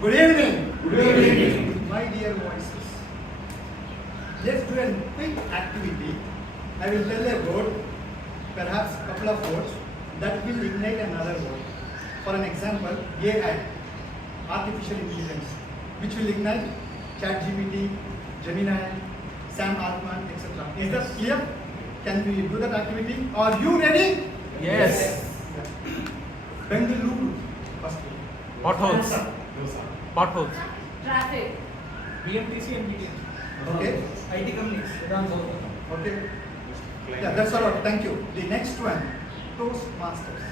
Good evening. Good evening. My dear voices. Let's do a quick activity. I will tell a word, perhaps a couple of words, that will ignite another word. For an example, AI, artificial intelligence, which will ignite ChatGPT, Gemini, Sam Altman, etc. Is that clear? Can we do that activity? Are you ready? Yes. Bangalore, first. Potholes. Potholes. Traffic. BMTC and BTS. Okay. IT companies. Okay. Yeah, that's all. Thank you. The next one, Toastmasters.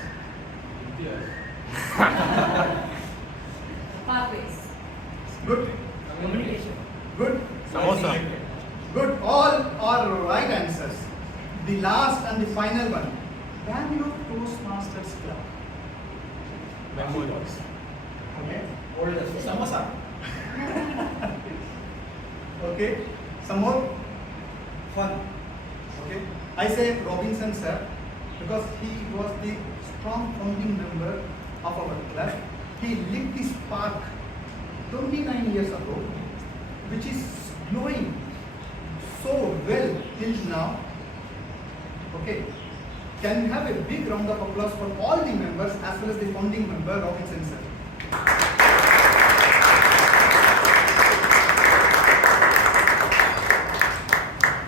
Pathways. Good. Communication. Good. Samosa. Good. All are right answers. The last and the final one, Bangalore Toastmasters Club. Bangalore. Okay. Samosa. Okay. Some more fun. Okay. I say Robinson sir because he was the strong founding member of our club. He lit this spark 29 years ago, which is glowing so well till now. Okay. Can we have a big round of applause for all the members as well as the founding member Robinson sir?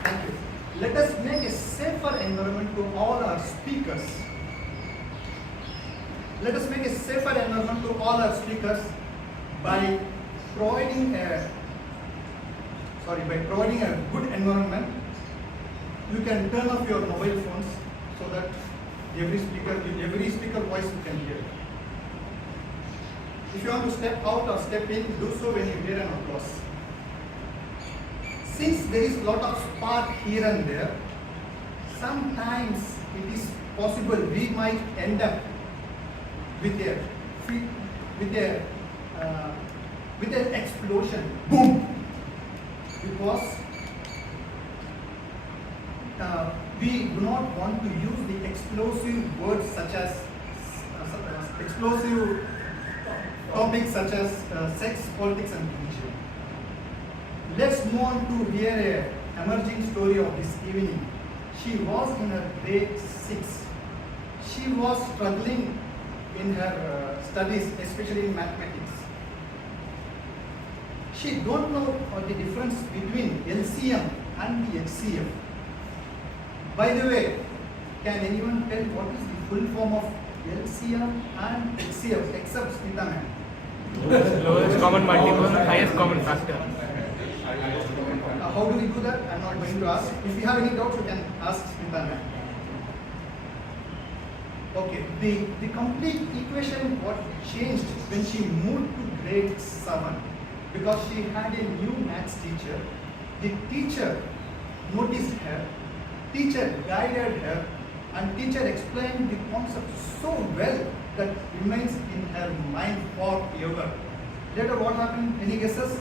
Thank you. Let us make a safer environment to all our speakers. Let us make a safer environment to all our speakers by providing a good environment. You can turn off your mobile phones so that every speaker voice you can hear. If you want to step out or step in, do so when you hear an applause. Since there is a lot of spark here and there, sometimes it is possible we might end up with an explosion, boom, because we do not want to use the explosive words such as explosive topics such as sex, politics, and religion. Let's move on to hear an emerging story of this evening. She was in her grade 6. She was struggling in her studies, especially in mathematics. She don't know the difference between LCM and the HCF. By the way, can anyone tell what is the full form of LCM and HCF except Smita ma'am? Lowest common multiple, highest common factor. How do we do that? I'm not going to ask. If you have any doubts, you can ask Smita ma'am. Okay, the complete equation got changed when she moved to grade 7 because she had a new maths teacher. The teacher noticed her, teacher guided her, and teacher explained the concept so well that remains in her mind forever. Later what happened? Any guesses?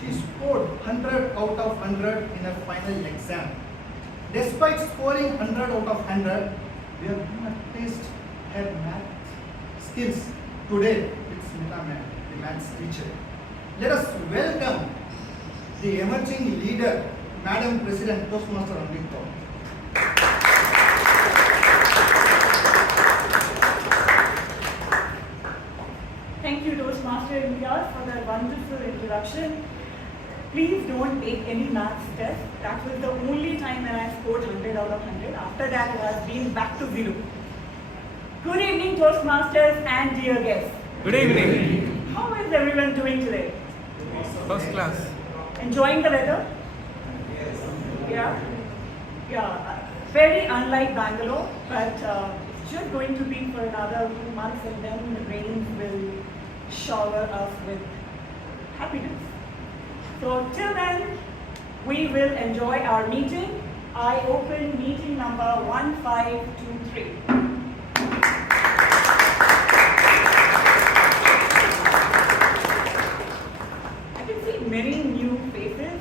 She scored 100 out of 100 in her final exam. Despite scoring 100 out of 100, we are going to test her math skills today with Smita ma'am, the maths teacher. Let us welcome the emerging leader, Madam President, Toastmaster Amrith. Thank you, Toastmaster Imtiaz, for that wonderful introduction. Please don't take any maths test. That was the only time when I scored 100 out of 100. After that, it has been back to 0. Good evening, Toastmasters and dear guests. Good evening. How is everyone doing today? First class. Enjoying the weather? Yeah? Yeah. Very unlike Bangalore, but it's just going to be for another 2 months and then the rain will shower us with happiness. So till then, we will enjoy our meeting. I open meeting number 1523. I can see many new faces.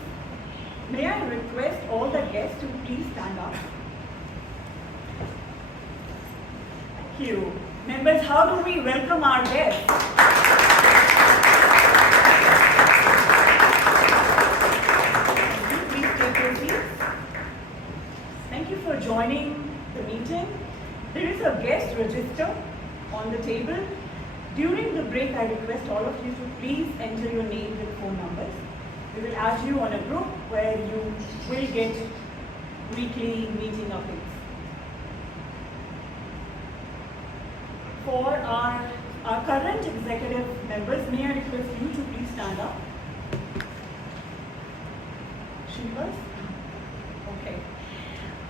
May I request all the guests to please stand up? Thank you. Members, how do we welcome our guests? joining the meeting. There is a guest register on the table. During the break, I request all of you to please enter your names and phone numbers. We will add you on a group where you will get weekly meeting updates. For our current executive members, may I request you to please stand up? Shivas? Okay.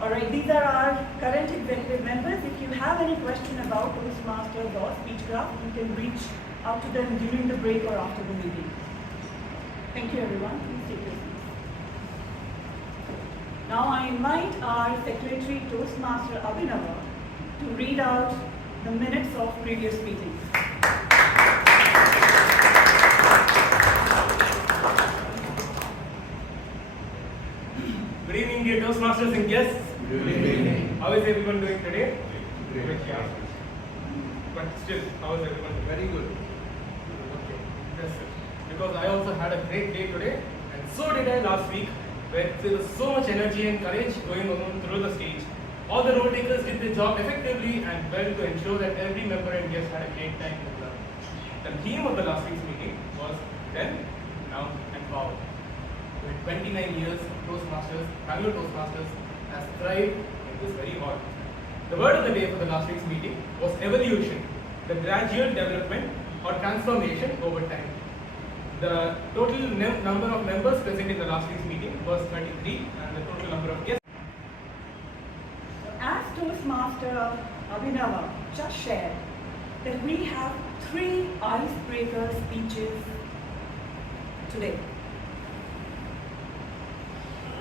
Alright, these are our current executive members. If you have any question about Toastmasters or Speechcraft, you can reach out to them during the break or after the meeting. Thank you everyone. Please take your seats. Now I invite our Secretary Toastmaster Abhinava to read out the minutes of previous meetings. Good evening, dear Toastmasters and guests. Good evening. How is everyone doing today? Great. Yeah. But still, how is everyone doing? Very good. Okay. Yes, sir. Because I also had a great day today, and so did I last week, where there was so much energy and courage going on through the stage. All the role takers did their job effectively and well to ensure that every member and guest had a great time in the club. The theme of the last week's meeting was then, now, and power. With 29 years, Toastmasters, Bangalore Toastmasters has thrived in this very hall. The word of the day for the last week's meeting was evolution, the gradual development or transformation over time. The total number of members present in the last week's meeting was 33, and the total number of guests. As Toastmaster Abhinava just shared that we have 3 icebreaker speeches today.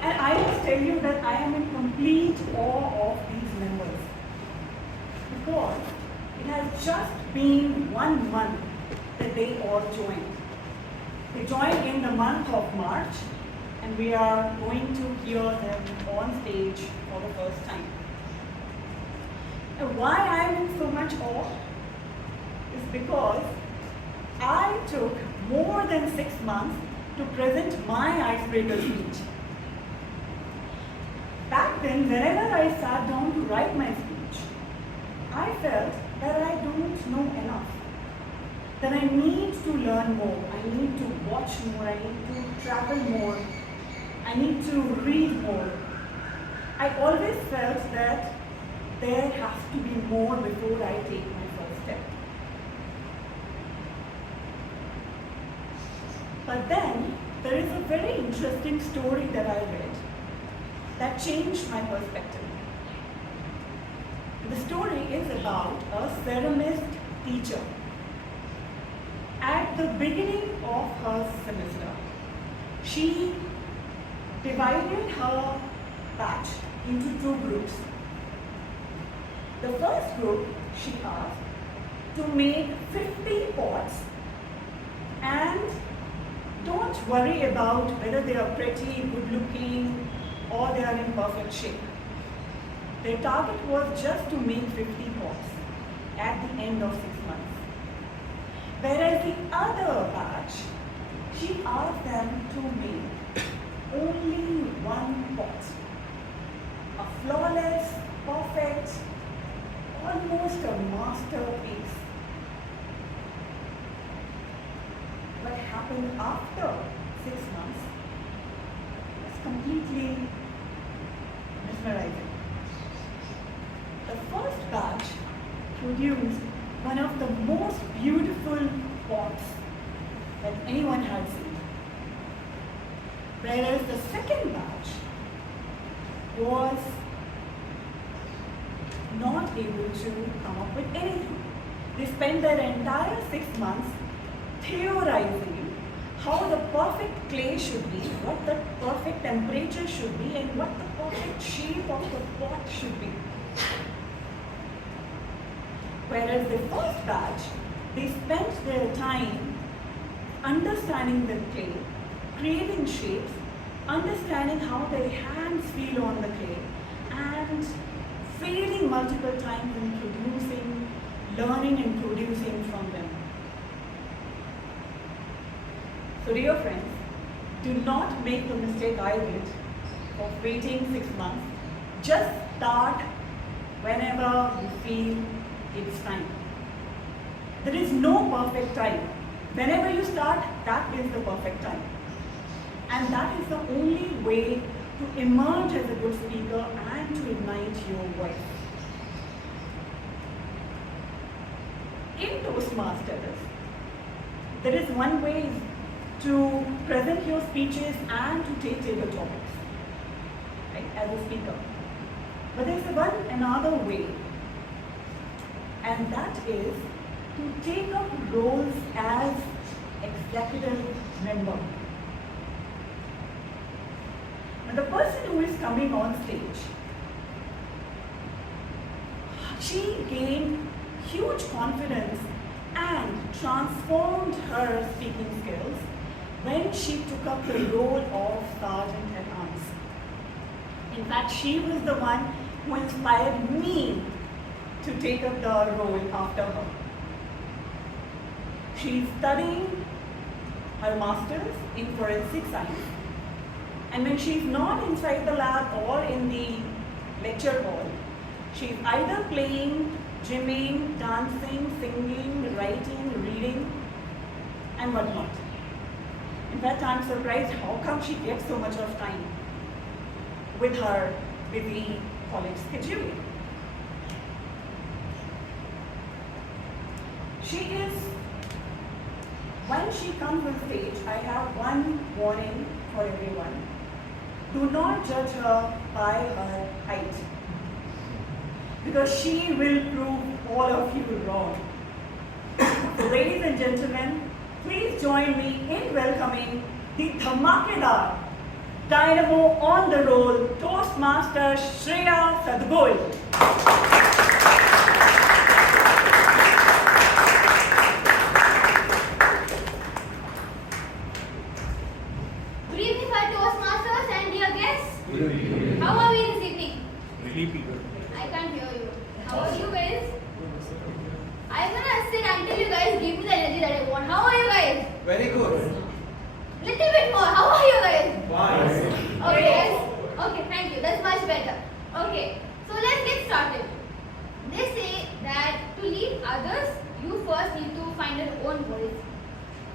And I must tell you that I am in complete awe of these members because it has just been 1 month that they all joined. They joined in the month of March and we are going to hear them on stage for the first time. And why I am in so much awe is because I took more than 6 months to present my icebreaker speech. Back then, whenever I sat down to write my speech, I felt that I don't know enough, that I need to learn more, I need to watch more, I need to travel more, I need to read more. I always felt that there has to be more before I take my first step. But then, there is a very interesting story that I read that changed my perspective. The story is about a ceramist teacher. At the beginning of her semester, she divided her batch into 2 groups. The first group, she asked to make 50 pots and don't worry about whether they are pretty, good looking, or they are in perfect shape. Their target was just to make 50 pots at the end of 6 months. Whereas the other batch, she asked them to make only 1 pot. A flawless, perfect, almost a masterpiece. What happened after 6 months was completely mesmerizing. The first batch produced one of the most beautiful pots that anyone had seen. Whereas the second batch was not able to come up with anything. They spent their entire 6 months theorizing how the perfect clay should be, what the perfect temperature should be, and what the perfect shape of the pot should be. Whereas the first batch, they spent their time understanding the clay, creating shapes, understanding how their hands feel on the clay, and failing multiple times in producing, learning and producing from them. So dear friends, do not make the mistake I did of waiting 6 months. Just start whenever you feel it's time. There is no perfect time. Whenever you start, that is the perfect time. And that is the only way to emerge as a good speaker and to ignite your voice. In Toastmasters, there is one way to present your speeches and to take table topics, right, as a speaker. But there's another way, and that is to take up roles as executive member. Now, the person who is coming on stage, she gained huge confidence and transformed her speaking skills when she took up the role of Sergeant at Arms. In fact, she was the one who inspired me to take up the role after her. She's studying her master's in forensic science, and when she's not inside the lab or in the lecture hall, she's either playing, gymming, dancing, singing, writing, reading, and whatnot. In fact, I'm surprised how come she gets so much of time with her busy college schedule. When she comes on stage, I have one warning for everyone. Do not judge her by her height, because she will prove all of you wrong. So ladies and gentlemen, please join me in welcoming the Dhamakedar, Dynamo on the roll, Toastmaster Shreya Sadugol. Good evening, my Toastmasters and dear guests. Good evening. How are we this evening? Really good. I can't hear you. How are you guys? I'm gonna sit until you guys give me the energy that I want. How are you guys? Very good. Little bit more. How are you guys? Fine. Okay, yes. Okay, thank you. That's much better. Okay, so let's get started. They say that to lead others, you first need to find your own voice.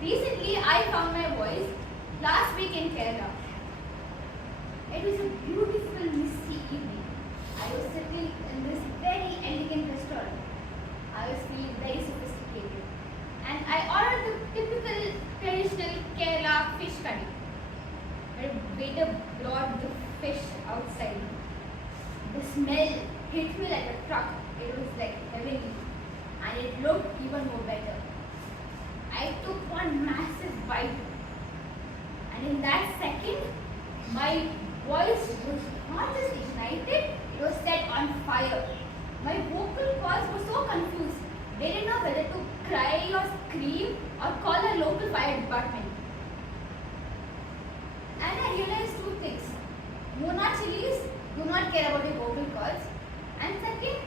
Recently, I found my voice last week in Kerala. It was a beautiful, misty evening. I was sitting in this very elegant restaurant. I was feeling very sophisticated. And I ordered the typical traditional Kerala fish curry. The waiter brought the fish outside. The smell hit me like a truck. It was like heavenly. And it looked even more better. I took one massive bite. And in that second, my voice was not just ignited, it was set on fire. My vocal cords were so confused. They didn't know whether to cry or scream or call a local fire department. And I realized two things. Mona chilies do not care about your vocal cords. And second,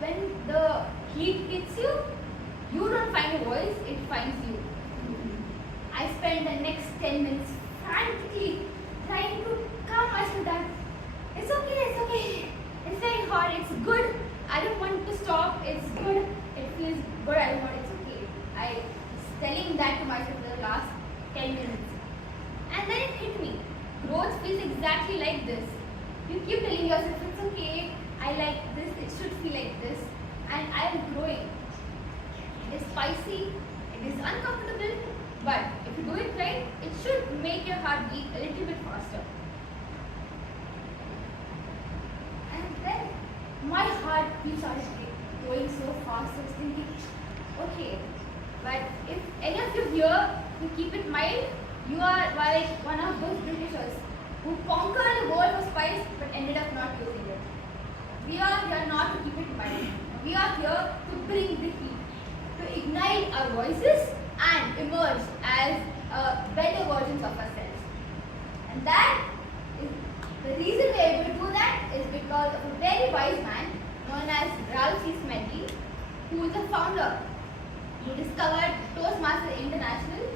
when the heat hits you, you don't find your voice, it finds you. I spent the next 10 minutes frantically trying to calm myself down. It's okay. It's very hard, it's good. I don't want to stop, it's good. It feels good, I don't want it's okay. I was telling that to myself for the last 10 minutes. And then it hit me. Growth feels exactly like this. You keep telling yourself, it's okay, I like this, it should feel like this. And I am growing. It is spicy, it is uncomfortable, but if you do it right, it should make your heart beat a little bit faster. And then my heart beat started going so fast. I was thinking, okay, but if any of you here who keep it mild, you are like one of those Britishers who conquered the world for spice but ended up not using it. We are here not to keep it mild. We are here to bring the heat, to ignite our voices and emerge as better versions of ourselves. And that is the reason we are able to do that is because of a very wise man known as Ralph C. Smetty, who is the founder, who discovered Toastmasters International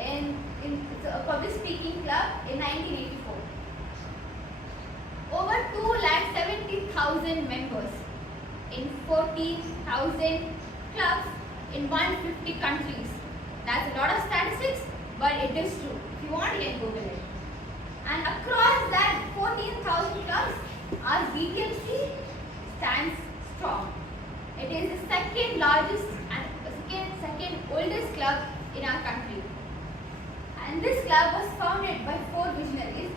in a public speaking club in 1984. over 2,70,000 members in 14,000 clubs in 150 countries. That's a lot of statistics, but it is true. If you want, you can Google it. And across that 14,000 clubs, our BTMC stands strong. It is the second largest and second oldest club in our country. And this club was founded by 4 visionaries,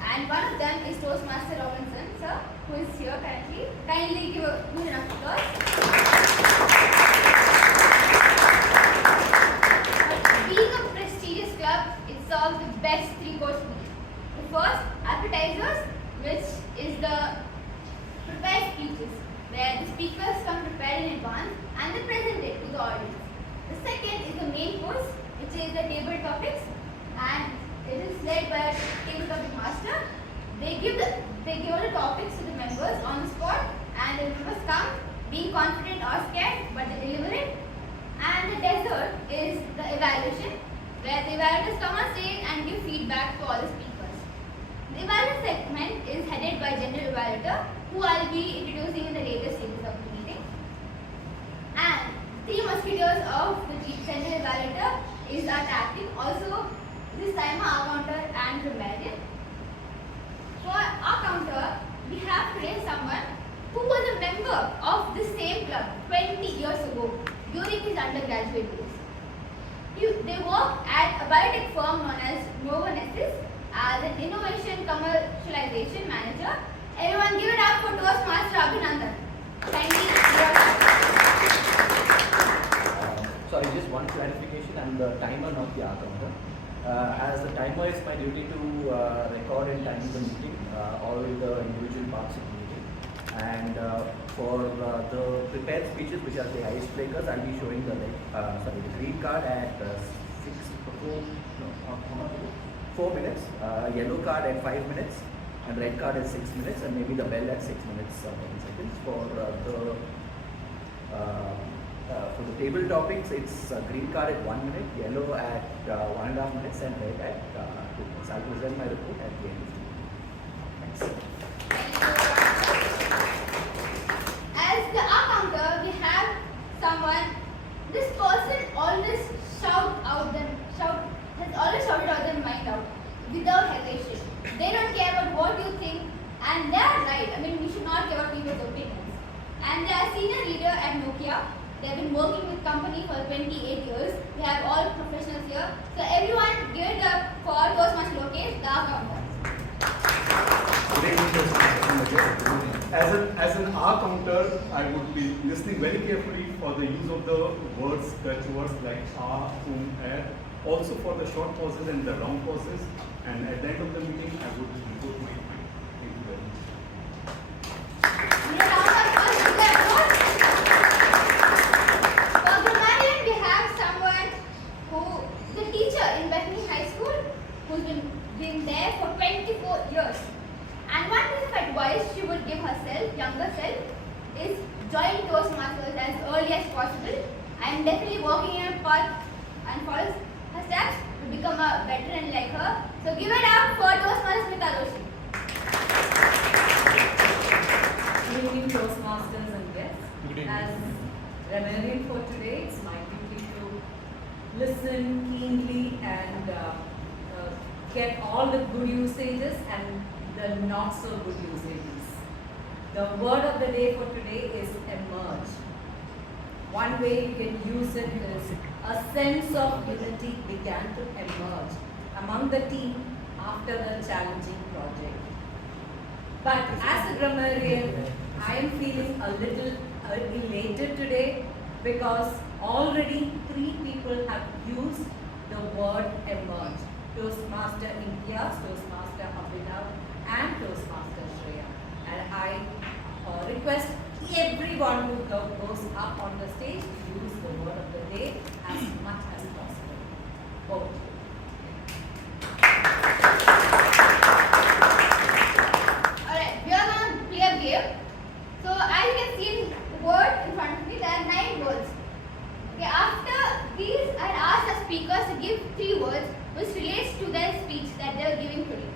and one of them is Toastmaster Robinson, sir, who is here currently. Kindly give a good enough applause. Being a prestigious club, it serves the best 3-course meal. The first, appetizers, which is the prepared speeches, where the speakers come prepared in advance and they present it to the audience. The second is the main course, which is the table topics, and it is led by a table topic master. They give all the topics to the members on the spot, and the members come being confident or scared, but they deliver it. And the dessert is the evaluation, where the evaluators come on stage and give feedback to all the speakers. The evaluation segment is headed by General Evaluator, who I'll be introducing in the later stages of the meeting. And 3 musketeers of the General Evaluator is our tactic. Also, this time our counter and grammarian. For our counter, we have today someone who was a member of the same club 20 years ago during his undergraduate days. They work at a biotech firm known as Bhavana S as an innovation commercialization manager. Everyone give it up for Toastmaster Abhinandan. Kindly give it up. Sorry, just one clarification. I'm the timer, not the counter. As the timer, it's my duty to record and time the meeting, all the individual parts of the meeting. And for the prepared speeches, which are the icebreakers, I'll be showing the green card at 4 minutes, yellow card at 5 minutes, and red card at 6 minutes, and maybe the bell at 6 minutes 10 seconds. For the table topics, it's green card at 1 minute, yellow at 1.5 minutes, and red at 2 minutes. I'll present my report at the end of the meeting. Thanks. As the counter, we have someone. This person always has always shouted out their mind out without hesitation. They don't care about what you think, and they are right. I mean, we should not care about people's opinions. And they are senior leader at Nokia. They have been working with company for 28 years. We have all professionals here. So everyone, give it up for Toastmaster Lokesh, the counter. As an R counter, I would be listening very carefully for the use of the words, Dutch words like ah, at, also for the short pauses and the long pauses. And at the end of the meeting, I would report my point. Thank you very much. For grammarian, we have someone who is a teacher in Bethany High School, who's been there for 24 years. And one piece of advice she would give herself, younger self, is join Toastmasters as early as possible. I am definitely walking in a path and follows her steps to become a veteran like her. So give it up for Toastmasters Smita Doshi. Good evening, Toastmasters and guests. Good evening. As grammarian for today, it's my duty to listen keenly and get all the good usages and the not so good usages. The word of the day for today is emerge. One way you can use it is a sense of unity began to emerge among the team after the challenging project. But as a grammarian, I am feeling a little elated today because already 3 people have used the word emerge. Toastmaster Imtiaz, Toastmaster Abhinava, and Toastmaster Shreya. And I request everyone who goes up on the stage to use the word of the day as much as possible. Vote. Alright, we are going to play a game. So as you can see in the word in front of me, there are 9 words. Okay, after these, I asked the speakers to give 3 words which relates to their speech that they are giving today.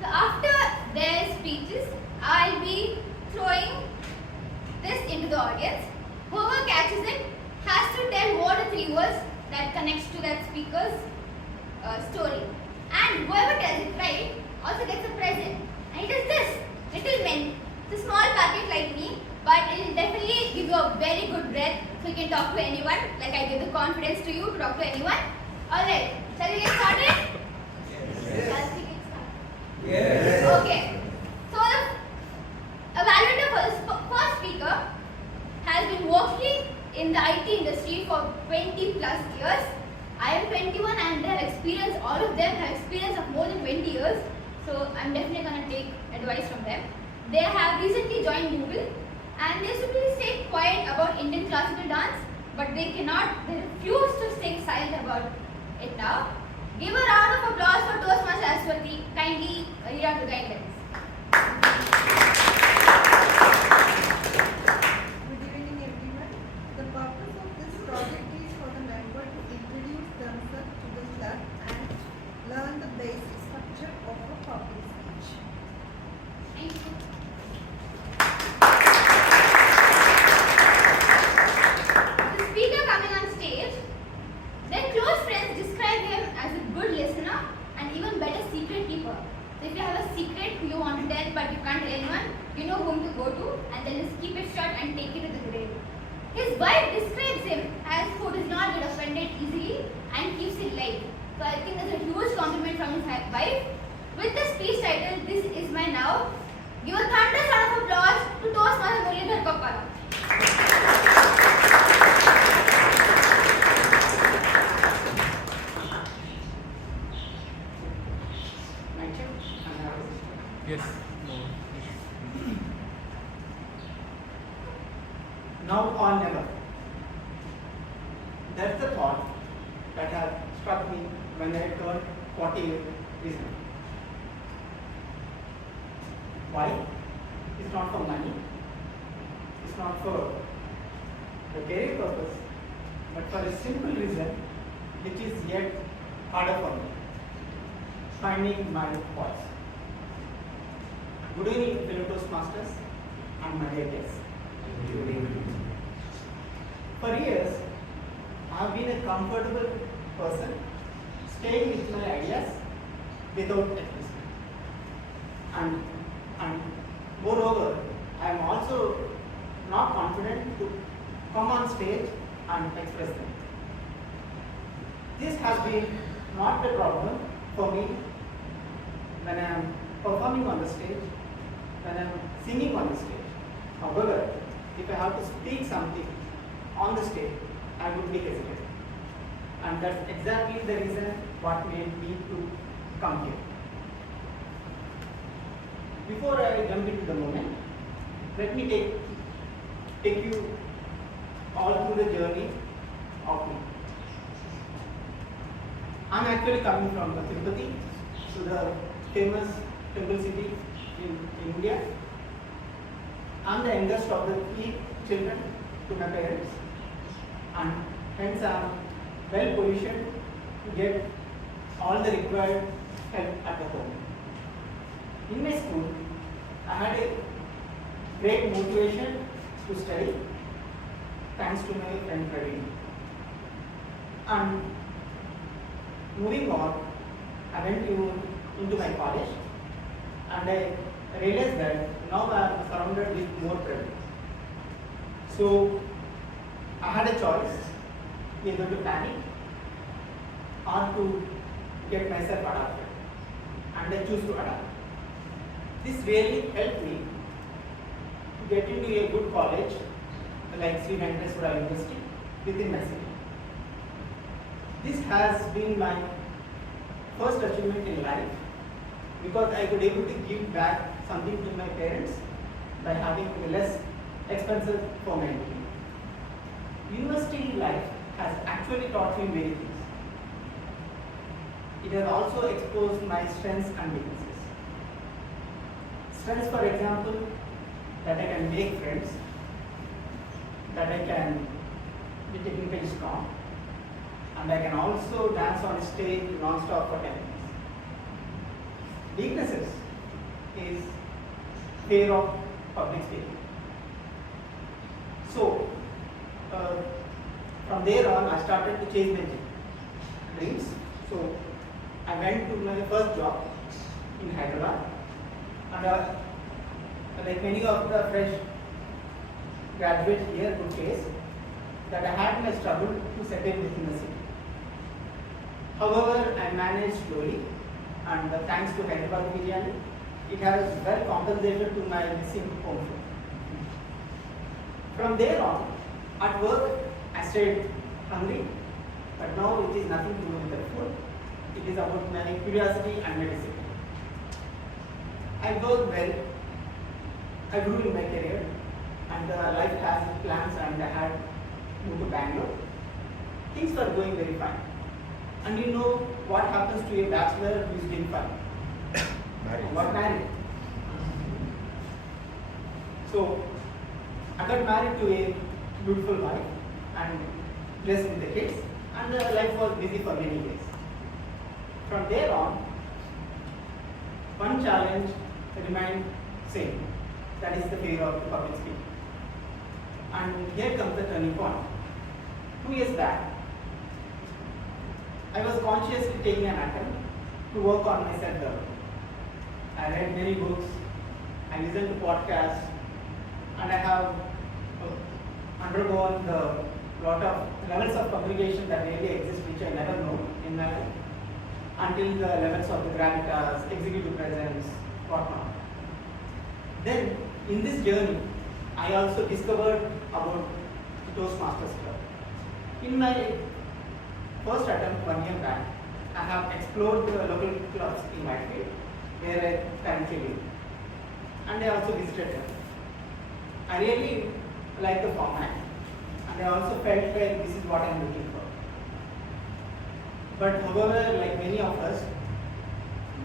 So So after their speeches, I'll be throwing this into the audience. Whoever catches it has to tell what are 3 words that connects to that speaker's story. And whoever tells it right also gets a present. And it is this little mint. It's a small packet like me, but it will definitely give you a very good breath so you can talk to anyone. Like I give the confidence to you to talk to anyone. Alright, shall we get started? Yes. Shall we get started? Yes. Okay. So the evaluator for the first speaker has been working in the IT industry for 20 plus years. I am 21 and they have experience, all of them have experience of more than 20 years. So I'm definitely going to take advice from them. They have recently joined Google and they used to stay quiet about Indian classical dance, but they refuse to stay silent about it now. Give a round of applause for Toastmaster Aswathy. Kindly read out the guidelines. Good evening everyone. The purpose of this project is for the member to introduce themselves to the club and learn the basic structure of a public speech. Thank you. The speaker coming on stage, their close friends describe him as a good listener and even better secret keeper. So if you have a secret you want to tell but you can't tell anyone, you know whom to go to and then just keep it shut and take it to the grave. His wife describes him as who does not get offended easily and keeps it light. So I think that's a huge compliment from his wife. With the speech title, This Is My Now, give a thunderous round of applause to Toastmaster Muralidhar Koppala. Yes. Now or never. That's the thought that has struck me when I turned 40 recently. Why? It's not for money. It's not for the career purpose, but for a simple reason, which is yet harder for me. Finding my voice. Good evening, fellow Toastmasters and my dear guests. Good evening. For years, I have been a comfortable person, staying with my ideas without adjustment. And moreover, I am also not confident to come on stage and express them. This has been not a problem for me when I am performing on the stage, when I am singing on the stage. However, if I have to speak something on the stage, I would be hesitant. And that's exactly the reason what made me to come here. Before I jump into the moment, let me take you all through the journey of me. I'm actually coming from Tirupati, to the famous temple city in India. I'm the youngest of the 3 children to my parents, and hence I'm well positioned to get all the required help at the home. In my school, I had a great motivation to study thanks to my friend Praveen. And moving on, I went into my college and I realized that now I am surrounded with more Praveen. So I had a choice, either to panic or to get myself adapted, and I choose to adapt. This really helped me to get into a good college like Sri Venkateswara University within my city. This has been my first achievement in life because I could able to give back something to my parents by having less expenses for my degree. University life has actually taught me many things. It has also exposed my strengths and weaknesses. Strengths, for example, that I can make friends, that I can be technically strong, and I can also dance on stage non-stop for 10 minutes. Weaknesses, is fear of public speaking. So, from there on, I started to chase my dreams. So, I went to my first job in Hyderabad, and like many of the fresh graduates here could face, that I had my struggle to settle within the city. However, I managed slowly, and thanks to Hyderabad biryani, it has well compensated to my missing home food. From there on, at work, I stayed hungry, but now it is nothing to do with the food. It is about my curiosity and my discipline. I worked well, I grew in my career, and life has its plans, and I had moved to Bangalore. Things were going very fine. And you know what happens to a bachelor who is doing fine? Got married. So, I got married to a beautiful wife and blessed with the kids, and life was busy for many years. From there on, one challenge remained same, that is the fear of the public speaking. And here comes the turning point. 2 years back, I was consciously taking an attempt to work on my self-development. I read many books, I listened to podcasts, and I have undergone the lot of levels of communication that really exist, which I never know in my life, until the levels of the gravitas, executive presence, whatnot. Then, in this journey, I also discovered about the Toastmasters Club. In my first attempt 1 year back, I have explored the local clubs in my field, where I currently live, and I also visited them. I really like the format, and I also felt like this is what I am looking for. But however, like many of us,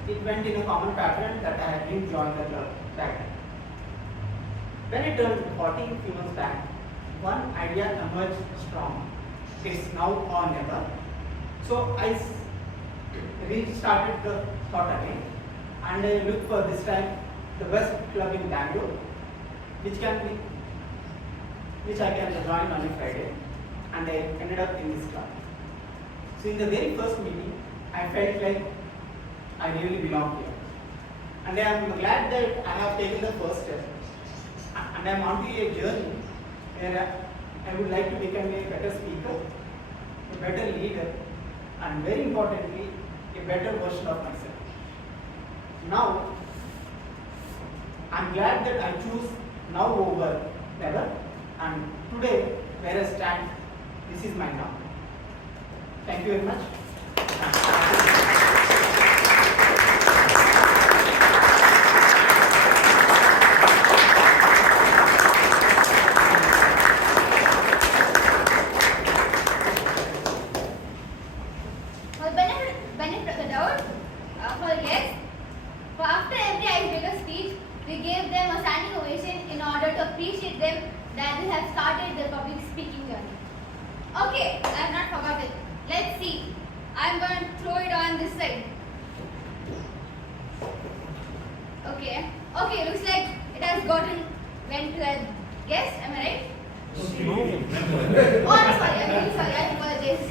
it went in a common pattern that I didn't join the club back then. When I turned 40 few months back, one idea emerged strong. It's now or never. So I restarted the thought again, and I looked for this time the best club in Bangalore, which I can join on a Friday, and I ended up in this club. So in the very first meeting, I felt like I really belong here, and I am glad that I have taken the first step, and I am on to a journey where I would like to become a better speaker, a better leader, and very importantly, a better version of myself. Now, I am glad that I choose now over never, and today, where I stand, this is my now. Thank you very much. For benefit of the doubt, for guests, for after every icebreaker speech, we gave them a standing ovation in order to appreciate them that they have started their public speaking journey. Okay, I have not forgotten. Let's see. I'm going to throw it on this side. Okay. Okay, looks like it has went to a guest. Am I right? Oh, I'm sorry. I'm really sorry. I apologize.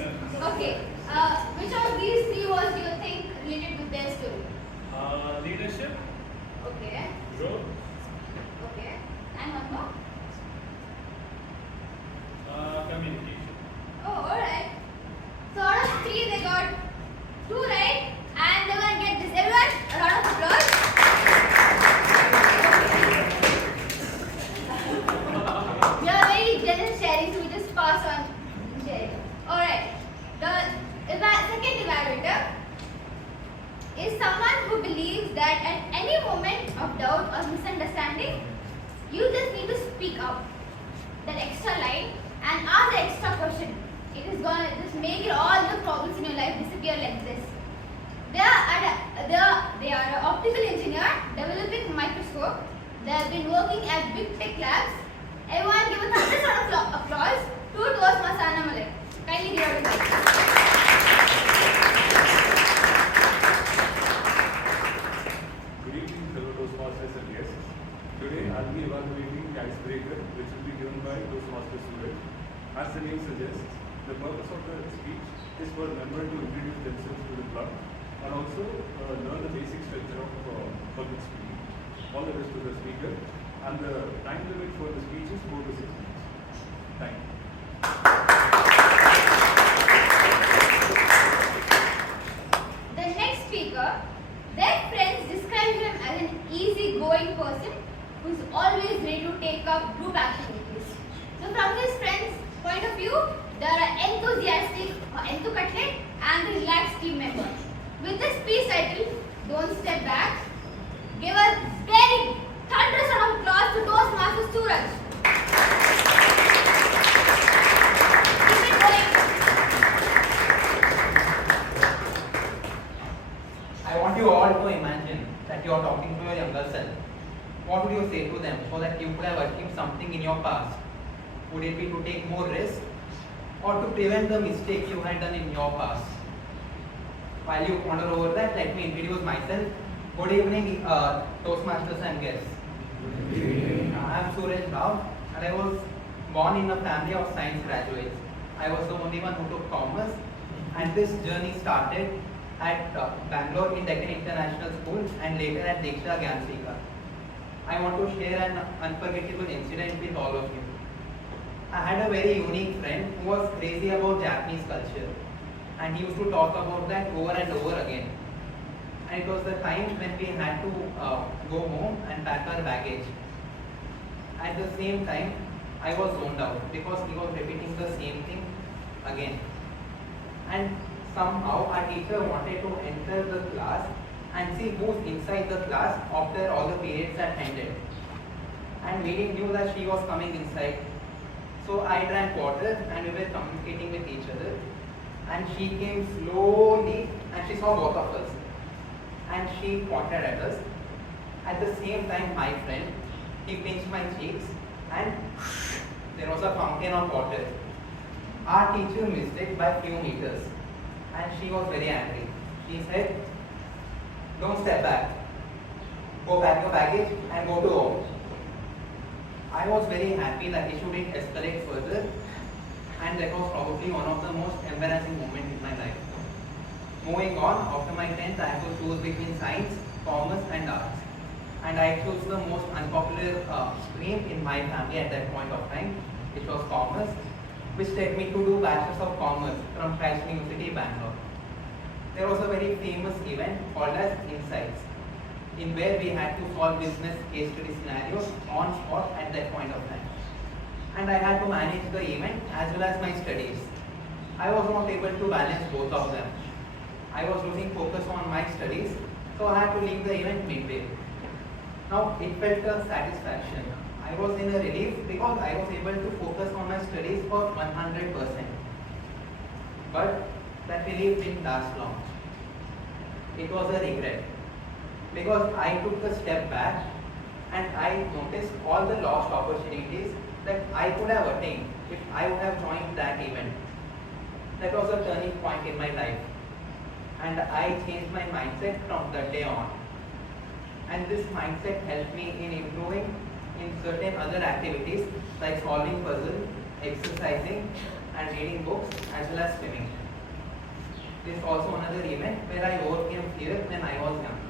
Okay. Which of these three words do you think related to their story? Leadership, Okay. growth, Okay. And one more? communication. Oh, alright. So out of three, they got two right, and they're gonna get this. Everyone, a round of applause. We are very generous sharing, so we just pass on sharing. Alright. The second evaluator is someone who believes that at any moment of doubt or misunderstanding, you just need to speak up. That extra line and ask the extra question. It is gonna just make all the problems in your life disappear like this. They are an optical engineer developing microscope. They have been working at big tech labs. Everyone give a thunder round of applause to Toastmaster Annamalai A. Kindly give it a Good evening, fellow Toastmasters. icebreaker, which will be given by Toastmaster Suraj. As the name suggests, the purpose of the speech is for a member to introduce themselves to the club and also learn the basic structure of public speaking. All the rest to the speaker, and the time limit for the speech is 4 to 6 minutes. Thank you. The next speaker, their friends describe him as an easy-going person who's always ready to take up group activities. So from his friends' point of view, they are enthusiastic, and relaxed team members. With this speech title, Don't Step Back, give a very thunderous round of applause to Toastmaster Suraj. Keep it going. I want you all to imagine that you are talking to your younger self. What would you say to them so that you could have achieved something in your past? Would it be to take more risk or to prevent the mistakes you had done in your past? While you ponder over that, let me introduce myself. Good evening, Toastmasters and guests. I am Suraj Rao, and I was born in a family of science graduates. I was the only one who took commerce, and this journey started at Bangalore in Deccan International School and later at Diksha Gyansika. I want to share an unforgettable incident with all of you. I had a very unique friend who was crazy about Japanese culture, and he used to talk about that over and over again. And it was the time when we had to go home and pack our baggage. At the same time, I was zoned out because he was repeating the same thing again. And somehow our teacher wanted to enter the class and see who's inside the class after all the periods had ended. And we didn't knew that she was coming inside. So I drank water and we were communicating with each other. And she came slowly and she saw both of us. And she pointed at us. At the same time, my friend, he pinched my cheeks and there was a fountain of water. Our teacher missed it by few meters. And she was very angry. She said, "Don't step back. Go pack your baggage and go to home." I was very happy that it shouldn't escalate further, and that was probably one of the most embarrassing moments in my life. Moving on, after my 10th, I had to choose between science, commerce and arts. And I chose the most unpopular stream in my family at that point of time, which was commerce, which led me to do Bachelors of Commerce from Christ University, Bangalore. There was a very famous event called as Insights, in where we had to solve business case study scenarios on spot at that point of time. And I had to manage the event as well as my studies. I was not able to balance both of them. I was losing focus on my studies, so I had to leave the event midway. Now it felt a satisfaction. I was in a relief because I was able to focus on my studies for 100%. But that relief didn't last long. It was a regret because I took a step back and I noticed all the lost opportunities that I could have attained if I would have joined that event. That was a turning point in my life, and I changed my mindset from that day on. And this mindset helped me in improving in certain other activities like solving puzzles, exercising and reading books as well as swimming. This is also another event where I overcame fear when I was young.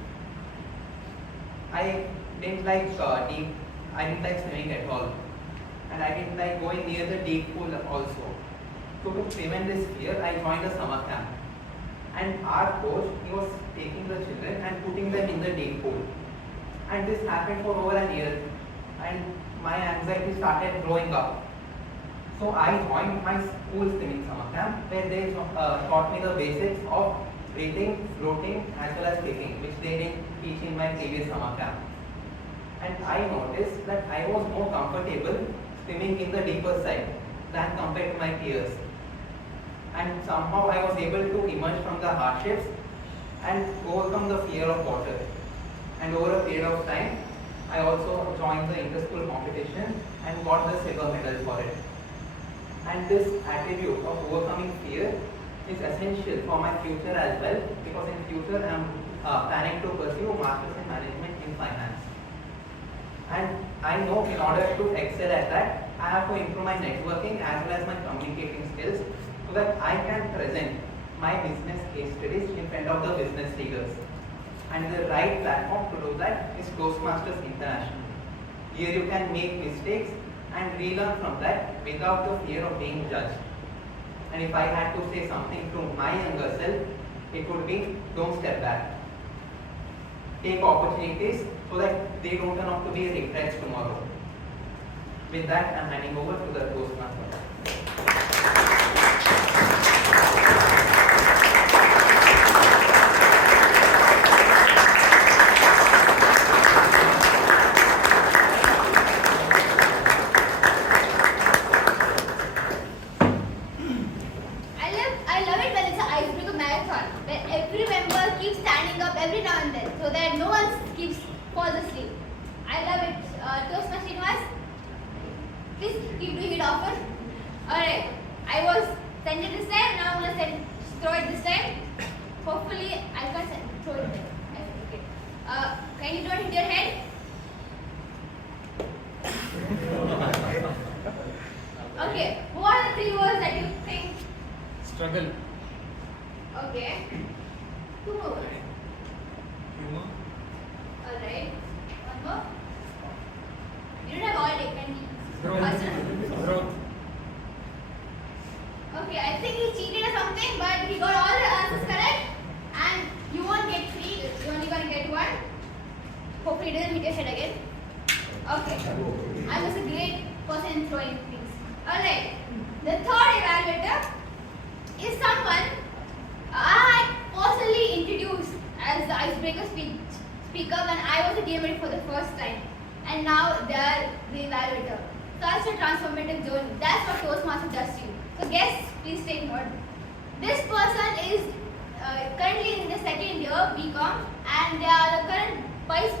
I didn't like swimming at all, and I didn't like going near the deep pool also. So to prevent this fear, I joined a summer camp. And our coach, he was taking the children and putting them in the deep pool. And this happened for over a year. And my anxiety started growing up. So I joined my school swimming summer camp where they taught me the basics of breathing, floating as well as kicking, which they didn't teach in my previous summer camp. And I noticed that I was more comfortable swimming in the deeper side than compared to my peers. And somehow I was able to emerge from the hardships and overcome the fear of water. And over a period of time, I also joined the inter-school competition and got the silver medal for it. And this attribute of overcoming fear is essential for my future as well, because in future I am planning to pursue Masters in Management in Finance. And I know in order to excel at that, I have to improve my networking as well as my communicating skills so that I can present my business case studies in front of the business leaders. And the right platform to do that is Toastmasters International. Here you can make mistakes and relearn from that without the fear of being judged. And if I had to say something to my younger self, it would be don't step back. Take opportunities so that they don't turn out to be regrets tomorrow. With that, I am handing over to the Toastmaster. I love it when it's an icebreaker marathon, where every member keeps standing up every now and then, so that no one falls asleep. I love it. Toastmasters, please keep doing it often. Alright, I was sent it this time, now I'm gonna throw it this time. Hopefully, I can throw it there. Okay. Can you don't hit your head? Okay, what are the 3 words that you think? Struggle. Okay. 2 more words. Humor. Alright. 1 more. You don't have all day, can you? Growth. Okay, I think he cheated or something, but he got all the answers correct. And you won't get 3, you're only gonna get 1. Hopefully, it doesn't hit your head again. Okay. I was a great person in throwing things. Alright. The third evaluator is someone I personally introduced as the icebreaker speaker when I was a DMD for the first time. And now they are the evaluator. Such a transformative journey. That's what Toastmaster does to you. So guests, please take note. This person is currently in the 2nd year BCom and they are the current Vice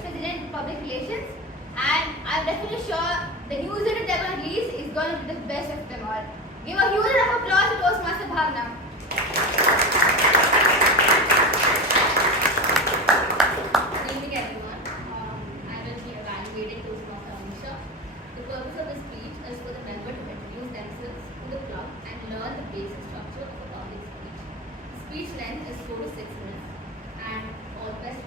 President of Public Relations. And I'm definitely sure the news that they're going to release is going to be the best of them all. Give a huge round of applause to Toastmaster Bhavana. Good evening, everyone. I will be evaluating Toastmaster Amisha. The purpose of this speech is for the member to introduce themselves to the club and learn the basic structure of a public speech. The speech length is 4 to 6 minutes, and all the best.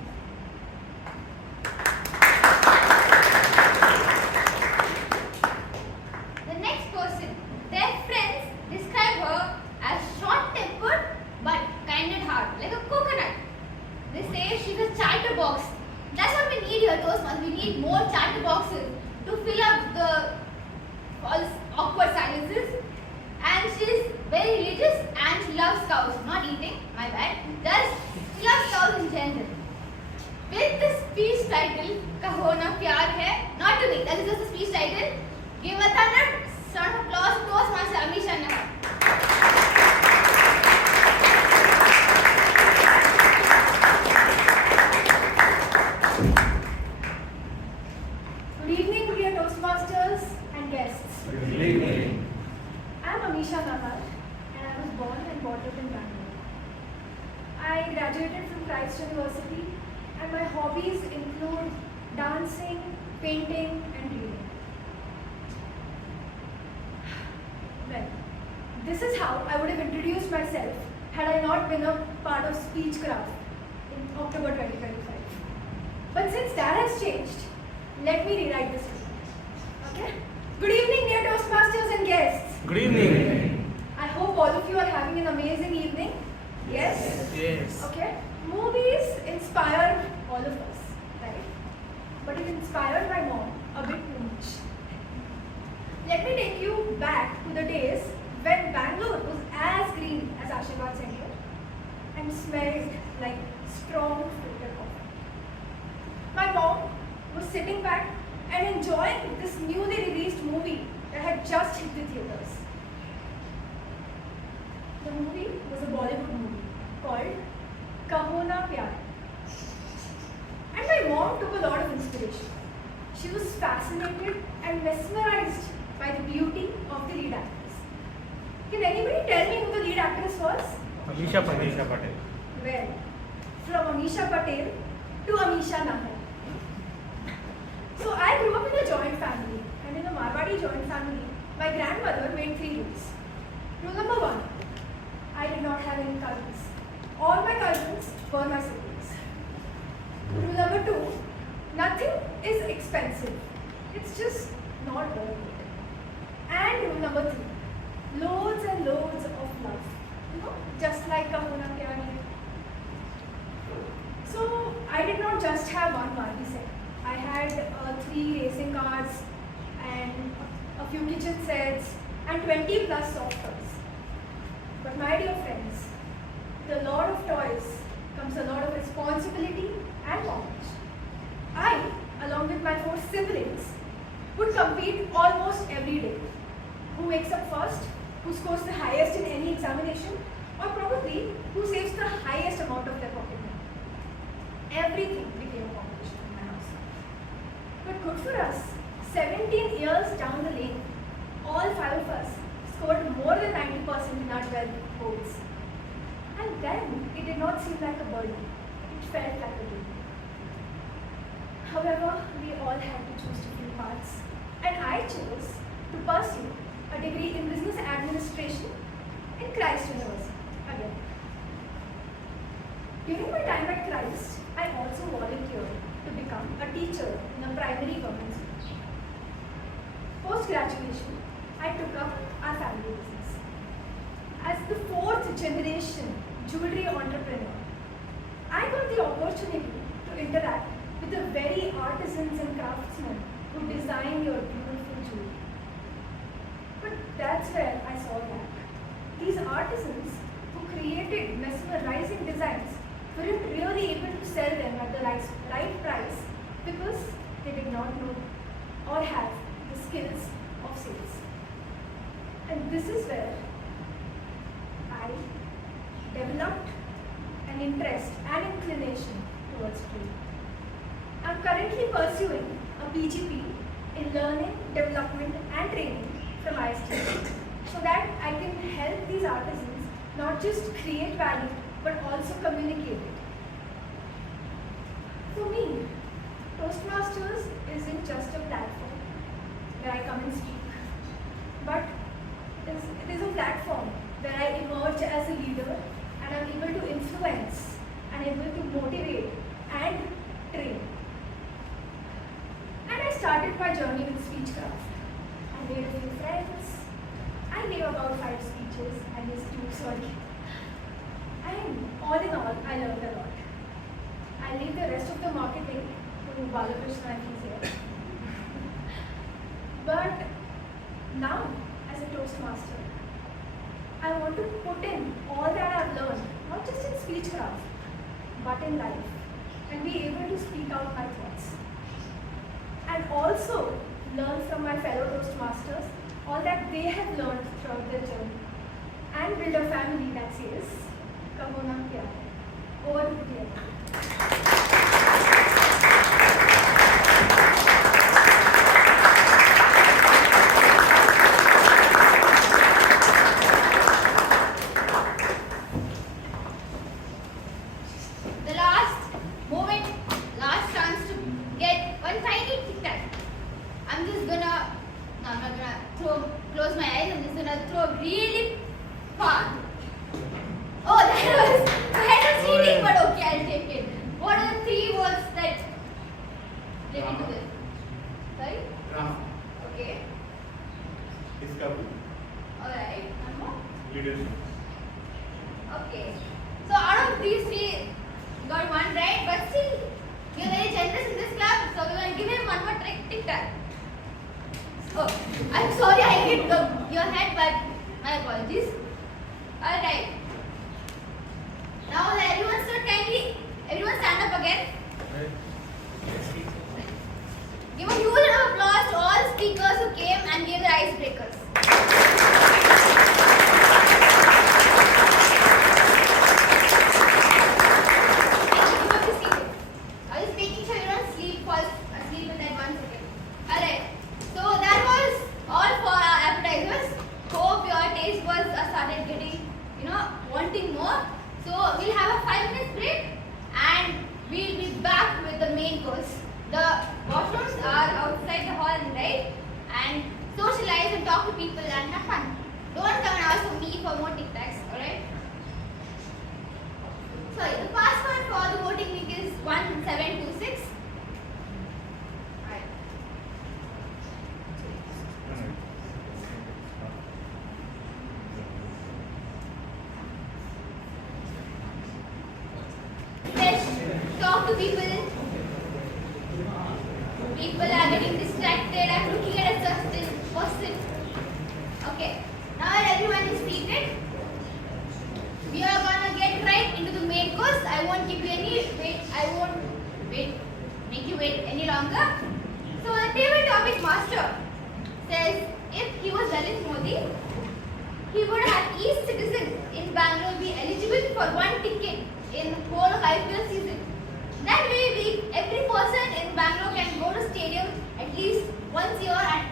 The next person, their friends describe her as short-tempered but kind at heart, like a coconut. They say she's a chatterbox. That's what we need here, Toastmasters. We need more chatterboxes to fill up the false awkward silences. And she's very religious and she loves cows. Not eating, my bad. She loves cows in general. With the speech title, Kaho Na Pyar Hai, not to me, that is just the speech title. Give a thunder, round of applause to Toastmaster Amisha and Nahar. Good evening, dear Toastmasters and guests. Good evening. I am Amisha Nahar and I was born and brought up in Bangalore. I graduated from Christ University and my hobbies include dancing, painting and reading. Well, this is how I would have introduced myself had I not been a part of Speechcraft in October 2025. But since that has changed, let me rewrite this script. Okay? Good evening, dear Toastmasters and guests. Good evening. I hope all of you are having an amazing evening. Yes? Yes. Okay? Movies inspire all of us, right? But it inspired my mom a bit too much. Let me take you back to the days when Bangalore was as green as Ashirwad Center and smelled like strong filter coffee. My mom was sitting back and enjoying this newly released movie that had just hit the theaters. The movie was a Bollywood movie called Kaho Na Pyar. And my mom took a lot of inspiration. She was fascinated and mesmerized by the beauty of the lead actress. Can anybody tell me who the lead actress was? Amisha Patel. Well, from Amisha Patel to Amisha Nahar. So I grew up in a joint family, and in a Marwadi joint family, my grandmother made 3 rules. Rule number 1, I did not have any cousins. All my cousins were my siblings. Rule number 2, nothing is expensive. It's just not worth it. And rule number 3, loads and loads of love. You know, just like Kahuna Kya Hai. So I did not just have one Barbie set. I had 3 racing cars and a few kitchen sets and 20 plus soft toys. But my dear friends, with a lot of toys comes a lot of responsibility and knowledge. I, along with my 4 siblings, would compete almost every day. Who wakes up first, who scores the highest in any examination, or probably who saves the highest amount of their pocket money. Everything became a competition in my house. But good for us, 17 years down the lane, all 5 of us scored more than 90% in our 12 boards. And then it did not seem like a burden, it felt like a dream. However, we all had to choose different paths, and I chose to pursue a degree in business administration in Christ University again. During my time at Christ, I also volunteered to become a teacher in a primary government school. Post-graduation, I took up our family business. As the 4th generation jewelry entrepreneur, I got the opportunity to interact with the very artisans and craftsmen who design your beautiful jewelry. But that's where I saw that. These artisans who created mesmerizing designs weren't really able to sell them at the right price because they did not know or have the skills of sales. And this is where I developed an interest and inclination towards trade. I'm currently pursuing a PGP in learning, development and training from IST so that I can help these artisans not just create value but also communicate it. For me, Toastmasters isn't just a platform where I come and speak, but it is a platform where I emerge as a leader and I'm able to influence and able to motivate and train. And I started my journey with speechcraft. I made a few friends. I gave about 5 speeches. I missed 2, sorry. And all in all, I learned a lot. I leave the rest of the marketing to Balakrishna if he's here. But now, as a Toastmaster, I want to put in all that I've learned, not just in speechcraft, but in life, and be able to speak out my thoughts. And also learn from my fellow Toastmasters all that they have learned throughout their journey, and build a family that says, Kahuna Kya Hai. Over to the other. The last moment, last chance to get one tiny tic tac. I'm just gonna, no, I'm not gonna close my eyes. I'm just gonna throw really far. Oh, that was cheating, but okay, I'll take it. What are the 3 words that relate to this? Sorry? Drama. Okay. Discovery. Alright. One more? Leadership. Okay. So out of these 3, you got 1 right, but still, you're very generous in this club, so we're going to give him 1 more tic tac. Oh, I'm sorry I hit your head, but my apologies. Alright. Now will everyone start kindly? Everyone stand up again. Give a huge round of applause to all speakers who came and gave the icebreakers. I was speaking so you don't fall asleep in that 1 second. Alright. So that was all for our appetizers. Hope your taste buds started getting, people and have fun. Don't come and ask for me for more Tic Tacs, alright? So the password for the voting link is 1726. Alright. Let's talk to people. People are getting distracted. I'm looking at a certain person. Okay. Now that everyone is seated, we are gonna get right into the main course. I won't give you any wait. I won't make you wait any longer. So the table topic master says if he was Lalit Modi, he would have each citizen in Bangalore be eligible for one ticket in whole of IPL season. That way, every person in Bangalore can go to stadium at least once a year and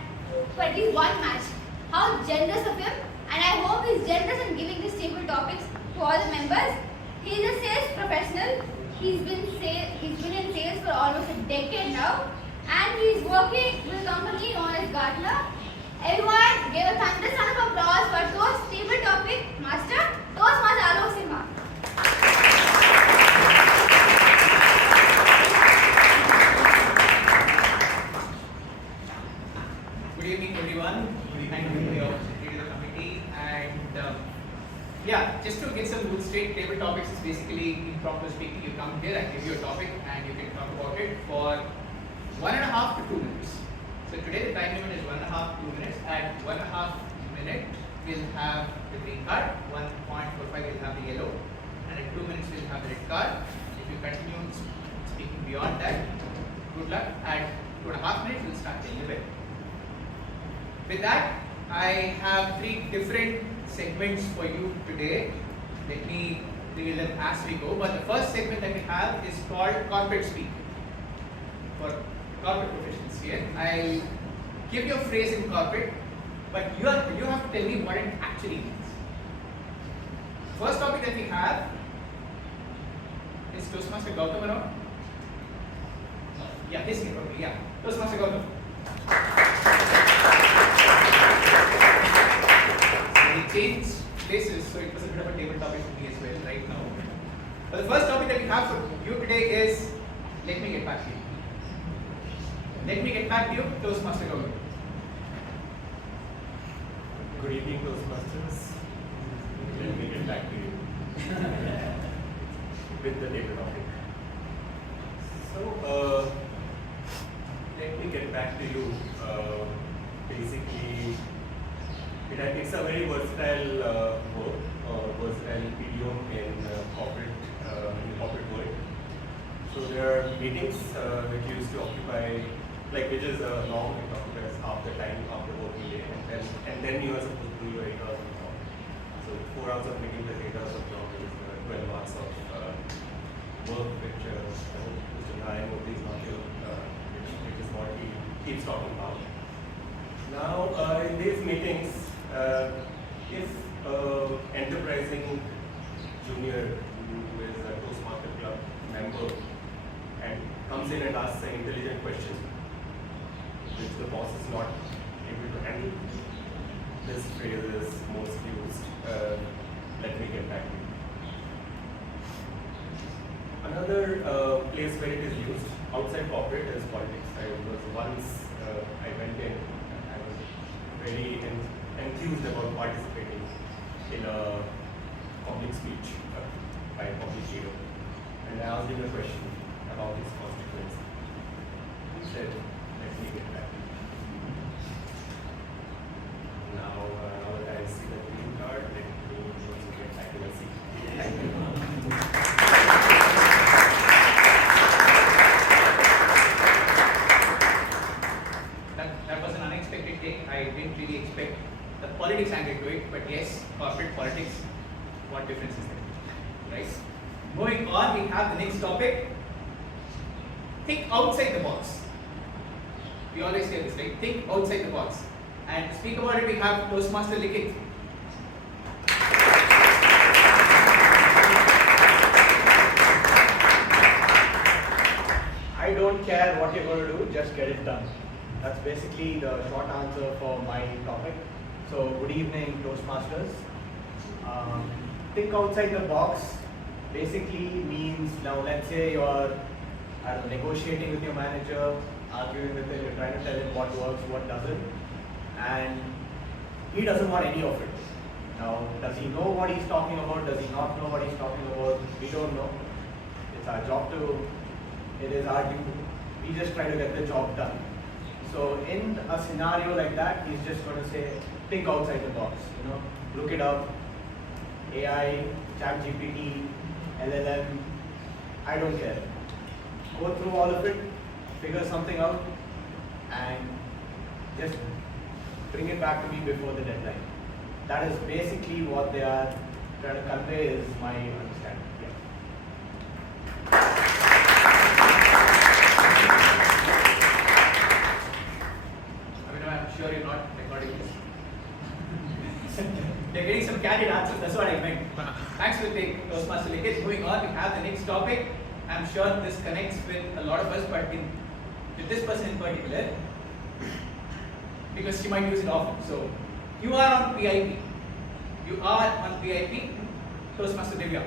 for at least one match. How generous of him! And I hope he's generous in giving these table topics to all the members. He is a sales professional. He's been in sales for almost a decade now, and he's working with a company known as Gartner. Everyone, give a thunderous round of applause for Toast table topic master, Toastmaster Alok Simha. Good evening, everyone. Thank you for the opportunity to the committee. And yeah, just to get some rules straight, table topics is basically impromptu speaking. You come here, I give you a topic, and you can talk about it for 1.5 to 2 minutes. So today the time limit is 1.5 to 2 minutes. At 1.5 minute, we'll have the green card. 1.45 we'll have the yellow, and at 2 minutes we'll have the red card. If you continue speaking beyond that, good luck. At 2.5 minutes, we'll start the debate. With that, I have 3 different segments for you today. Let me reveal them as we go. But the first segment that we have is called corporate speak. For corporate professionals here, I'll give you a phrase in corporate, but you have to tell me what it actually means. First topic that we have is Toastmaster Gautam around. Yeah, he's here. Okay, yeah. Toastmaster Gautam. We changed places, so it was a bit of a table topic for me as well right now. But the first topic that we have for you today is let me get back to you. Let me get back to you, Toastmaster Kaur. Good evening, Toastmasters. Let me get back to you with the table topic. So, let me get back to you. Basically, it's a very versatile word, versatile idiom in corporate world. So there are meetings which used to occupy, which is long, it occupies half the time of the working day, and then you are supposed to do your 8 hours of job. So 4 hours of meeting plus 8 hours of job is 12 hours of work, which Mr. Nahar is not here, which is what he keeps talking about. Now, in these meetings, if enterprising junior who is a Toastmaster Club member and comes in and asks an intelligent question, which the boss is not able to handle, this phrase is most used. Let me get back to you. Another place where it is used outside corporate is politics. I was once I went in, I was very enthused about participating in a public speech by a public leader, and I asked him a question about his constituency. He said, "Let me get back to you." Now that I see the green card, let me also get back to my seat. Thank you. That was an unexpected take. I didn't really expect the politics angle to it, but yes, corporate politics, what difference is there? Right? Moving on, we have the next topic. Think outside the box. We always say this, right? Think outside the box. And to speak about it, we have Toastmaster Likith. I don't care what you're going to do, just get it done. That's basically the short answer for my topic. So, good evening, Toastmasters. Think outside the box basically means, now let's say you're negotiating with your manager, arguing with him, you're trying to tell him what works, what doesn't, and he doesn't want any of it. Now, does he know what he's talking about? Does he not know what he's talking about? We don't know. It's our job it is our duty. We just try to get the job done. So in a scenario like that, he's just going to say, think outside the box. Look it up. AI, ChatGPT, LLM, I don't care. Go through all of it, figure something out, and just bring it back to me before the deadline. That is basically what they are trying to convey, is my understanding. I'm sure you're not recording this. They're getting some candid answers, that's what I meant. Thanks for the Toastmaster linkage. Moving on, we have the next topic. I'm sure this connects with a lot of us, but with this person in particular, because she might use it often. So, you are on PIP. You are on PIP, Toastmaster Divya.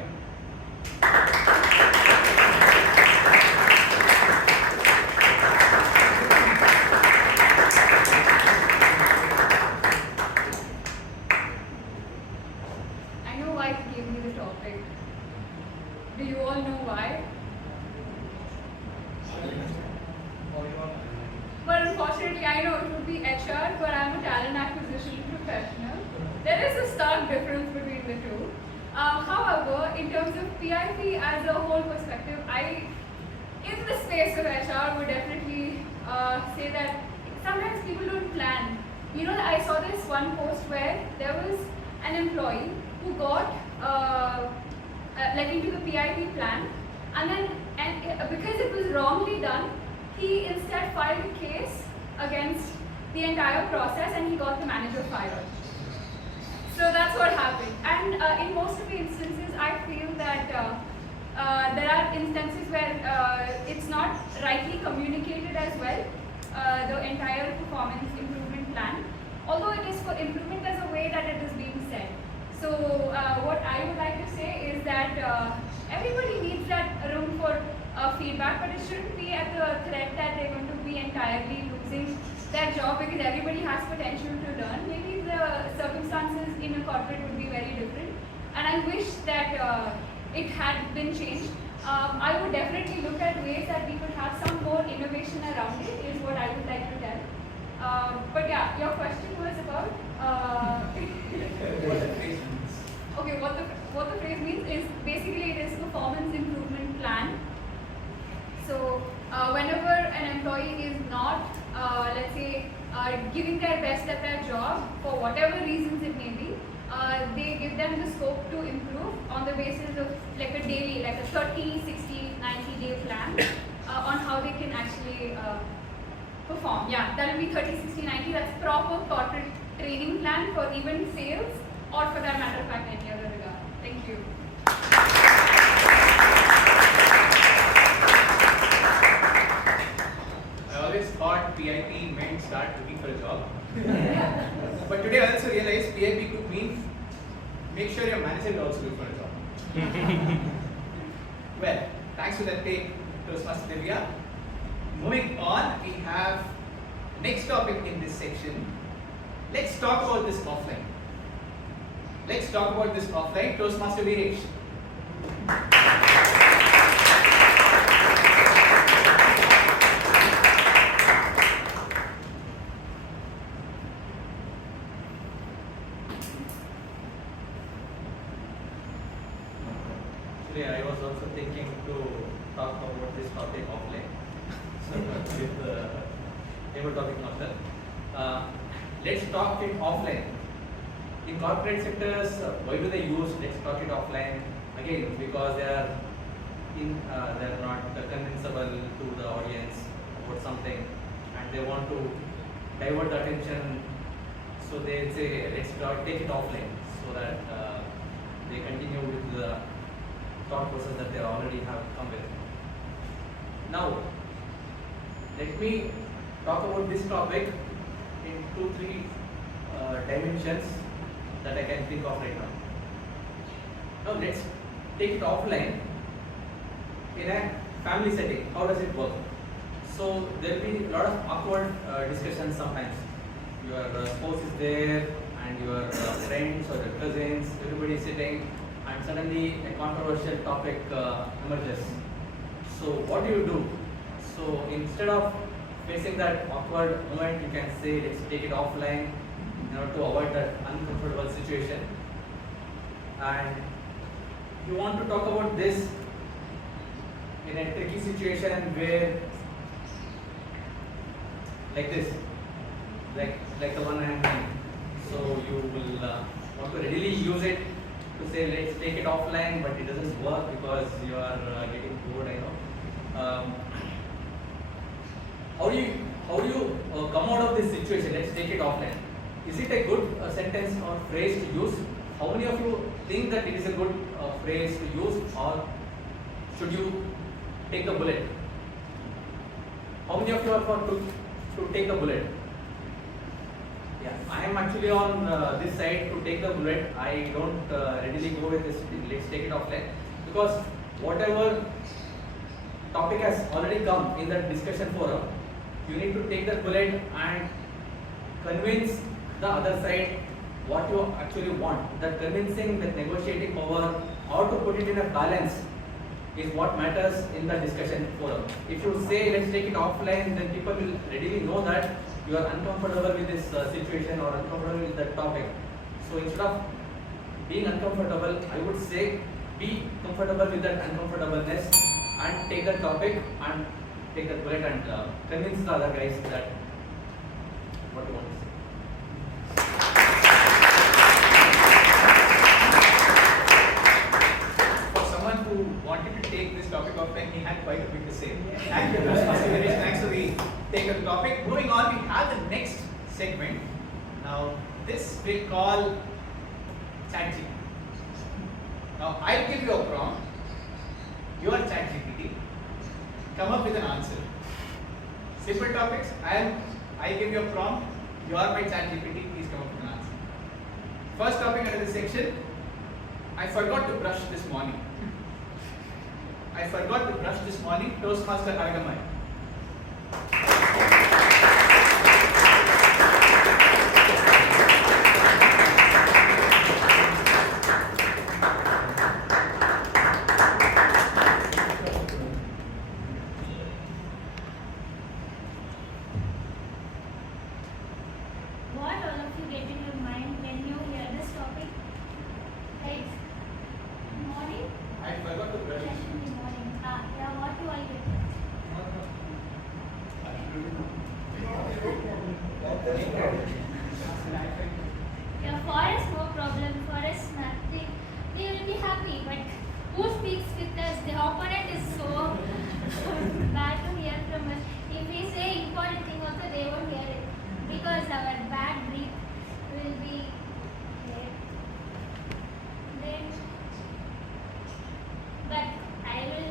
I know why he gave me the topic. Do you all know why? But unfortunately, I know it would be HR, but I'm a talent acquisition professional. There is a stark difference between the two. However, in terms of PIP as a whole perspective, in the space of HR, would definitely say that sometimes people don't plan. I saw this one post where there was an employee who got into the PIP plan, and because it was wrongly done, he instead filed a case against the entire process, and he got the manager fired. So that's what happened. And in most of the instances, I feel that there are instances where it's not rightly communicated as well, the entire performance improvement plan, although it is for improvement as a way that it is being said. So what I would like to say is that everybody needs that room for feedback, but it shouldn't be at the threat that they're going to be entirely losing their job, because everybody has potential to learn. Maybe the circumstances in a corporate would be very different, and I wish that it had been changed. I would definitely look at ways that we could have some more innovation around it, is what I would like to tell. But yeah, your question was about What the phrase means. Okay, what the phrase means is basically it is performance improvement plan. So whenever an employee is not, let's say, giving their best at their job for whatever reasons it may be, they give them the scope to improve on the basis of like a daily, like a 30, 60, 90-day plan on how they can actually perform. Yeah, that will be 30, 60, 90. That's proper corporate training plan for even sales, or for that matter of fact any other regard. Thank you. I always thought PIP meant start looking for a job. But today I also realized PIP could mean make sure your manager will also look for a job. Well, thanks for that take, Toastmaster Divya. Moving on, we have next topic in this section. Let's talk about this offline. Let's talk about this offline. Toastmaster Viresh. Actually, I was also thinking to talk about this topic offline. So, with the table topic master. Let's talk it offline. In corporate sectors, why do they use let's talk it offline? Again, because they are not convincible to the audience about something, and they want to divert the attention. So they say let's take it offline, so that they continue with the thought process that they already have come with. Now, let me talk about this topic in 2-3 dimensions that I can think of right now. Now let's take it offline in a family setting. How does it work? So there will be a lot of awkward discussions sometimes. Your spouse is there and your friends or your cousins, everybody is sitting, and suddenly a controversial topic emerges. So what do? So instead of facing that awkward moment, you can say let's take it offline in order to avoid that uncomfortable situation. And you want to talk about this in a tricky situation where, like this, like the one I am doing. So you will want to readily use it to say let's take it offline, but it doesn't work because you are getting bored. I know. How do you come out of this situation? Let's take it offline. Is it a good sentence or phrase to use? How many of you think that it is a good phrase to use, or should you take the bullet? How many of you are for to take the bullet? Yeah, I am actually on this side to take the bullet. I don't readily go with this. Let's take it offline, because whatever topic has already come in that discussion forum, you need to take the bullet and convince the other side what you actually want. That convincing, that negotiating power, how to put it in a balance is what matters in the discussion forum. If you say let's take it offline, then people will readily know that you are uncomfortable with this situation or uncomfortable with that topic. So instead of being uncomfortable, I would say be comfortable with that uncomfortableness and take the topic and take the bullet and convince the other guys that what you want to say. For someone who wanted to take this topic offline, he had quite a bit to say. Thank you, Ganesh. Thanks for the take of the topic. Moving on, we have the next segment. Now, this we call ChatGPT. Now, I'll give you a prompt. You are ChatGPT. Come up with an answer. Simple topics. I give you a prompt. You are my ChatGPT. Please come up with an answer. First topic under this section. I forgot to brush this morning. I forgot to brush this morning. Toastmaster Abhinava. What all of you get in your mind when you hear this topic? Right. Morning? I forgot to brush. Session in the morning. Yeah, what do I get? Yeah, forest no problem. Forest nothing. They will be happy, but who speaks with us? The opponent is so bad to hear from us. If we say important thing also, they won't hear it because our bad breath will be there. Then, but I will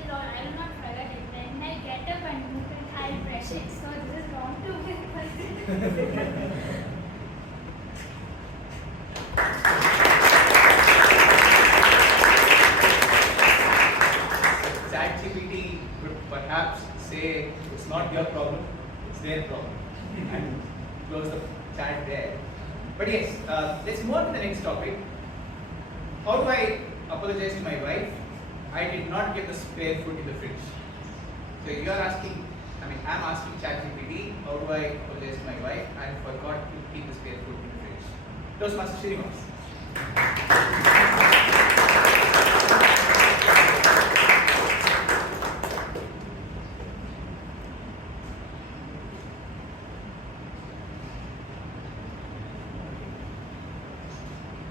not forget it. When I get up and move it, I'll brush it. So this is wrong to me. ChatGPT could perhaps say it's not your problem, it's their problem, and close the chat there. But yes, let's move on to the next topic. How do I apologize to my wife? I did not get the spare food in the fridge. So you are asking, I'm asking ChatGPT, how do I apologize to my wife? I forgot to keep the spare food in the fridge. Toastmaster Srinivas.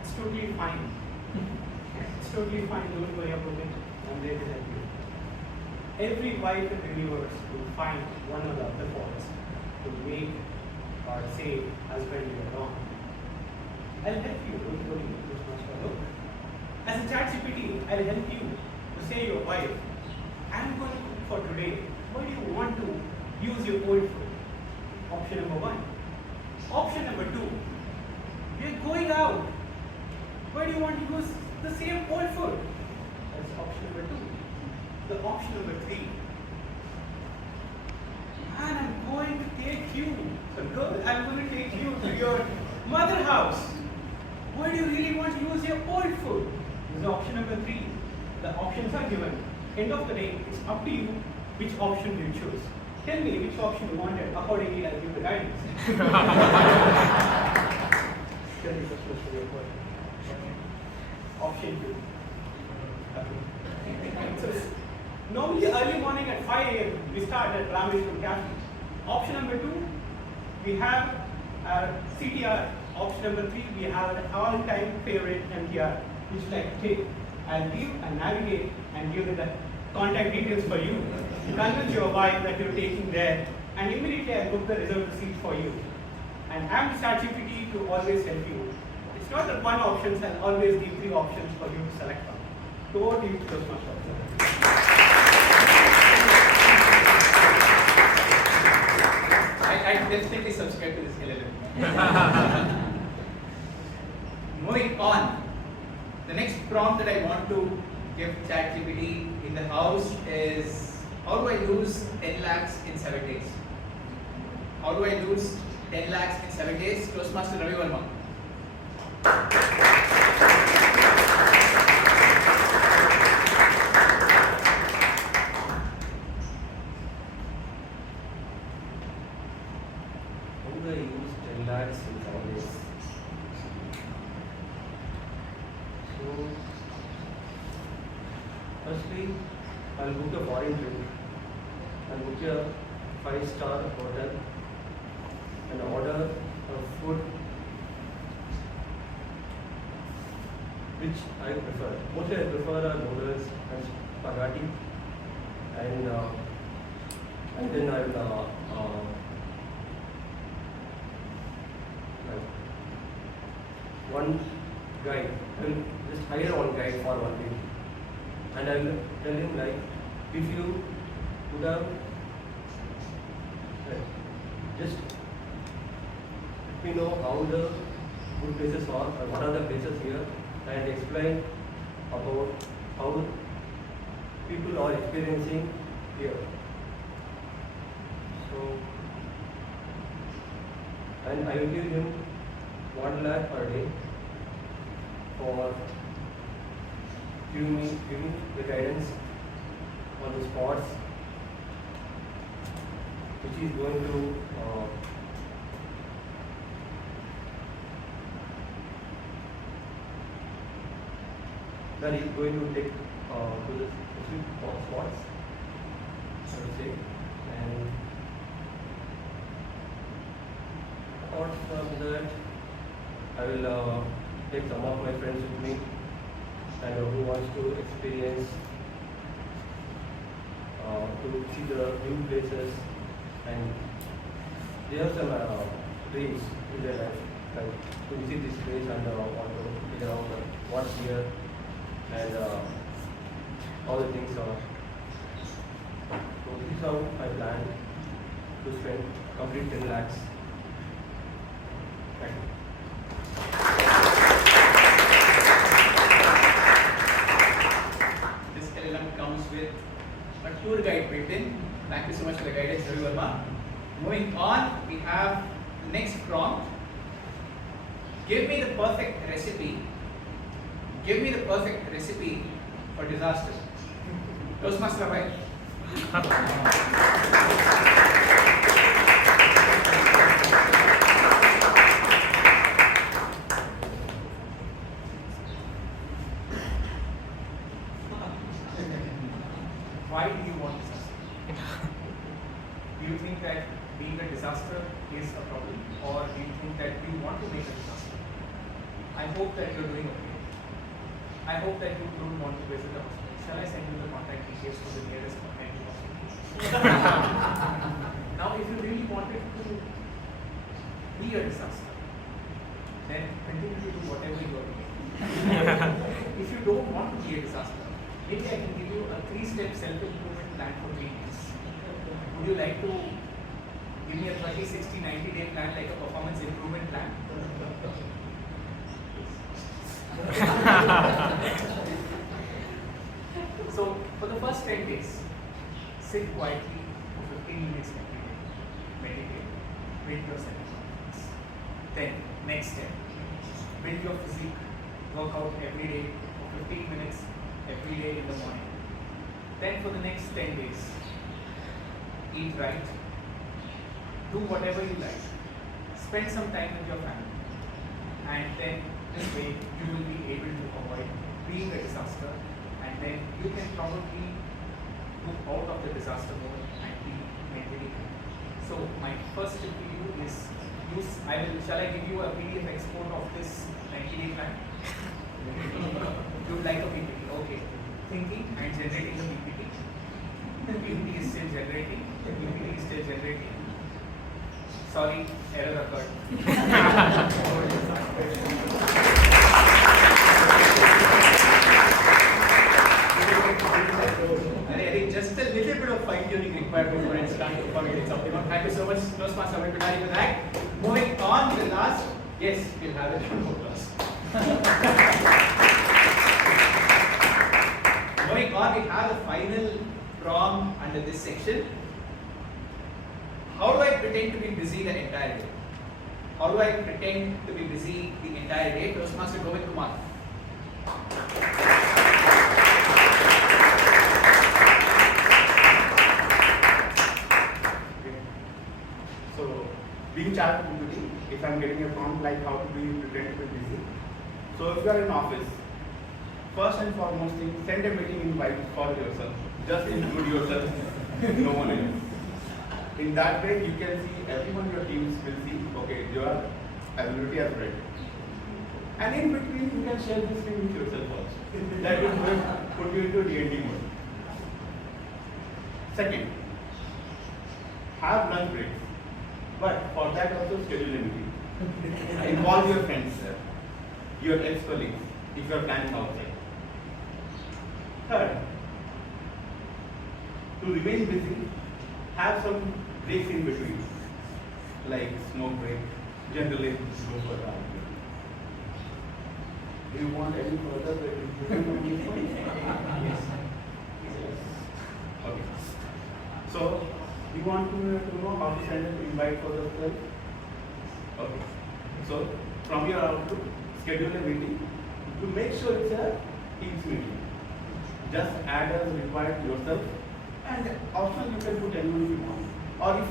It's totally fine. It's totally fine, don't worry about it. I'm there to help you. Every wife in the universe will find one or the other faults to make or say husband you're wrong. I'll help you, don't worry, Look, as a ChatGPT, I'll help you to say your wife, I'm going to cook for today. Why do you want to use your old food? Option number 1. Option number 2, we are going out, why do you want to use the same old food? That's option number 2. The option number 3. Man, I'm going to take you, so girl, I'm going to take you to your mother house. Why do you really want to use your old food? This is option number 3. The options are given. End of the day, it's up to you which option you choose. Tell me which option you wanted. Accordingly, I'll give the guidance. Option 2. So, normally early morning at 5 a.m. we start at Rameshwaram Cafe. Option number 2, we have our CTR. Option number 3, we have an all-time favorite MTR, which like take. I'll give and navigate and give the contact details for you. Convince your wife that you're taking there, and immediately I'll book the reserved seat for you. And I'm the ChatGPT to always help you. It's not that one option, I'll always give 3 options for you to select from. So over to you, Toastmasters. I definitely subscribe to this LLM. Moving on. The next prompt that I want to give ChatGPT in the house is, how do I lose 10 lakhs in 7 days? How do I lose 10 lakhs in 7 days? Toastmaster Ravi Verma. How do I use 10 lakhs in 7 days? So, firstly, I'll book a foreign trip. I'll book a 5-star hotel and order a food which I prefer. Mostly I prefer noodles and spaghetti, and then I will one guide. I will just hire one guide for 1 week, and I will tell him like, if you would have just let me know how the good places are, or what are the places here, and explain about how people are experiencing here. So, and I will give him 1 lakh per day for giving me the guidance on the spots which is going to that is going to take to the specific spots, I would say. And apart from that, I will take some of my friends with me, and who wants to experience, to see the new places, and they have some dreams in their life, like to visit this place and want to figure out what's here and all the things are. So this is how I plan to spend complete 10 lakhs. Thank you. This LLM comes with a tour guide built in. Thank you so much for the guidance, Ravi Verma. Moving on, we have the next prompt. Give me the perfect recipe. Give me the perfect recipe for disaster. Toastmaster Ravi. Why do you want disaster? Do you think that being a disaster is a problem, or do you think that you want to make a disaster? I hope that you're doing okay. I hope that you don't want to visit the hospital. Shall I send you the contact details for the nearest contact hospital? Now, if you really wanted to be a disaster, then continue to do whatever you are doing. If you don't want to be a disaster, maybe I can give you a 3-step self-improvement plan for 3 weeks. Would you like to give me a 30, 60, 90-day plan, like a performance improvement plan? sit quietly for 15 minutes every day. Meditate. Build your self-confidence. Then, next step. Build your physique. Work out every day for 15 minutes every day in the morning. Then for the next 10 days, eat right. Do whatever you like. Spend some time with your family. And then this way you will be able to avoid being a disaster, and then you can probably move out of the disaster mode and be mentally healthy. So my first tip to you is shall I give you a PDF export of this 90-day plan? You would like a PPT, okay. Thinking and generating the PPT. PPT is still generating, PPT is still generating. Sorry, error occurred. I think just a little bit of fine tuning required before it's time to forget something. Thank you so much, Toastmaster Abhinava, for that. Moving on to the last, yes, we'll have it for class. Moving on, we have the final prompt under this section. How do I pretend to be busy the entire day? How do I pretend to be busy the entire day? Toastmaster Govind Kumar. So, being charged with duty, if I'm getting a prompt like how to be pretend to be busy. So, if you are in office, first and foremost thing, send a meeting invite for yourself. Just include yourself, no one else. In that way, you can see everyone your teams will see, okay, your ability as ready. And in between, you can share this thing with yourself also. That will put you into D&D mode. Second, have lunch breaks. But for that also schedule a meeting. Involve your friends, your ex-colleagues, if you are planning outside. Third, to remain busy, have some breaks in between, like smoke break, generally go for that. Do you want any further break? Yes. Okay. So, you want to know how to send an invite for yourself? Okay. So, from your outlook, schedule a meeting to make sure it's a Teams meeting. Just add as required yourself, and also you can put anyone you want. Or if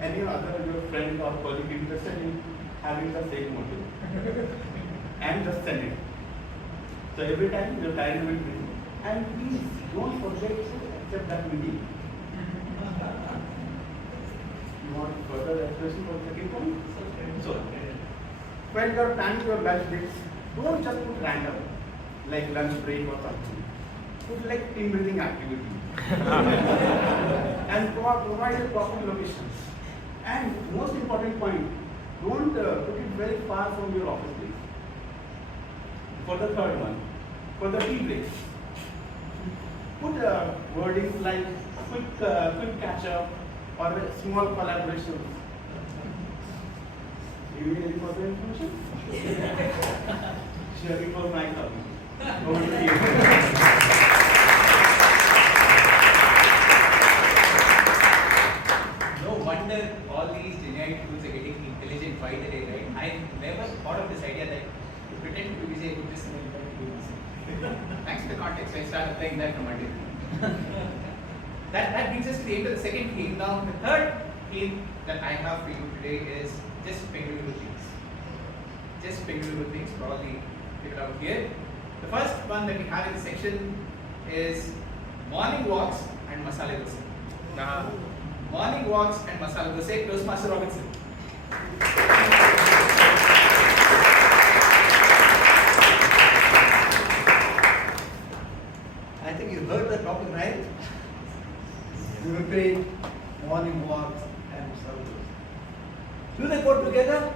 any other your friend or colleague interested in having the same motive, and just send it. So every time your time will be, and please don't forget to accept that meeting. You want further explanation for the second point? So when you are planning your lunch breaks, don't just put random, like lunch break or something. Put like team building activity. And provide a proper locations. And most important point, don't put it very far from your office place. For the third one, for the tea breaks, put wordings like quick catch up or small collaborations. You need any further information? Sure, it was nice talking. Over to you. Wonder all these genuine tools are getting intelligent by the day, right? I never thought of this idea that to pretend to be busy, I could just pretend to be busy. Thanks to the context, I started applying that from Monday. that brings us to the end of the second theme. Now, the third theme that I have for you today is just Bengaluru things. Just Bengaluru things, probably figured out here. The first one that we have in the section is morning walks and masala dosa. Morning walks and masala dosa. Toastmaster Robinson. I think you heard the topic right. You repeat morning walks and masala dosa. Do they go together?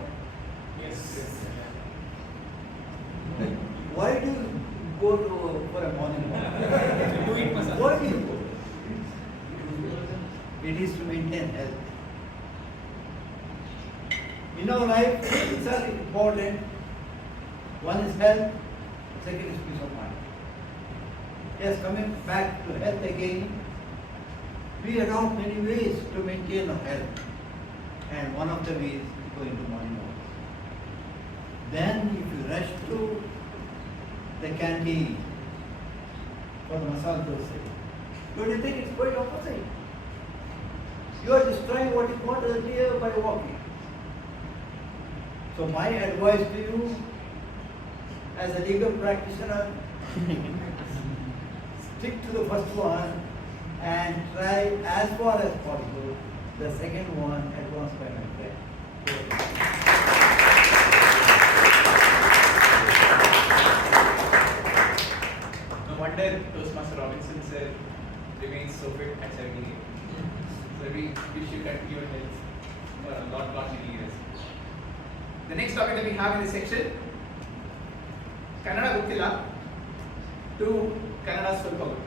Yes. Why do you go for a morning walk? Do eat masala. Why do you go? It is to maintain health. In our life, things are important. One is health, second is peace of mind. Yes, coming back to health again. we adopt many ways to maintain our health, and one of them is going to morning walk. Then if you rush to the canteen for the masala dosa, don't you think it's quite opposite? You are destroying what is not earlier by walking. So my advice to you as a legal practitioner, stick to the first one and try as far as possible the second one advanced by my friend. No wonder Toastmaster Robinson sir remains so fit at 78. So we should continue it for a lot many years. The next topic that we have in this section, Kannada Guttila to Kannada Swalpa Guttu.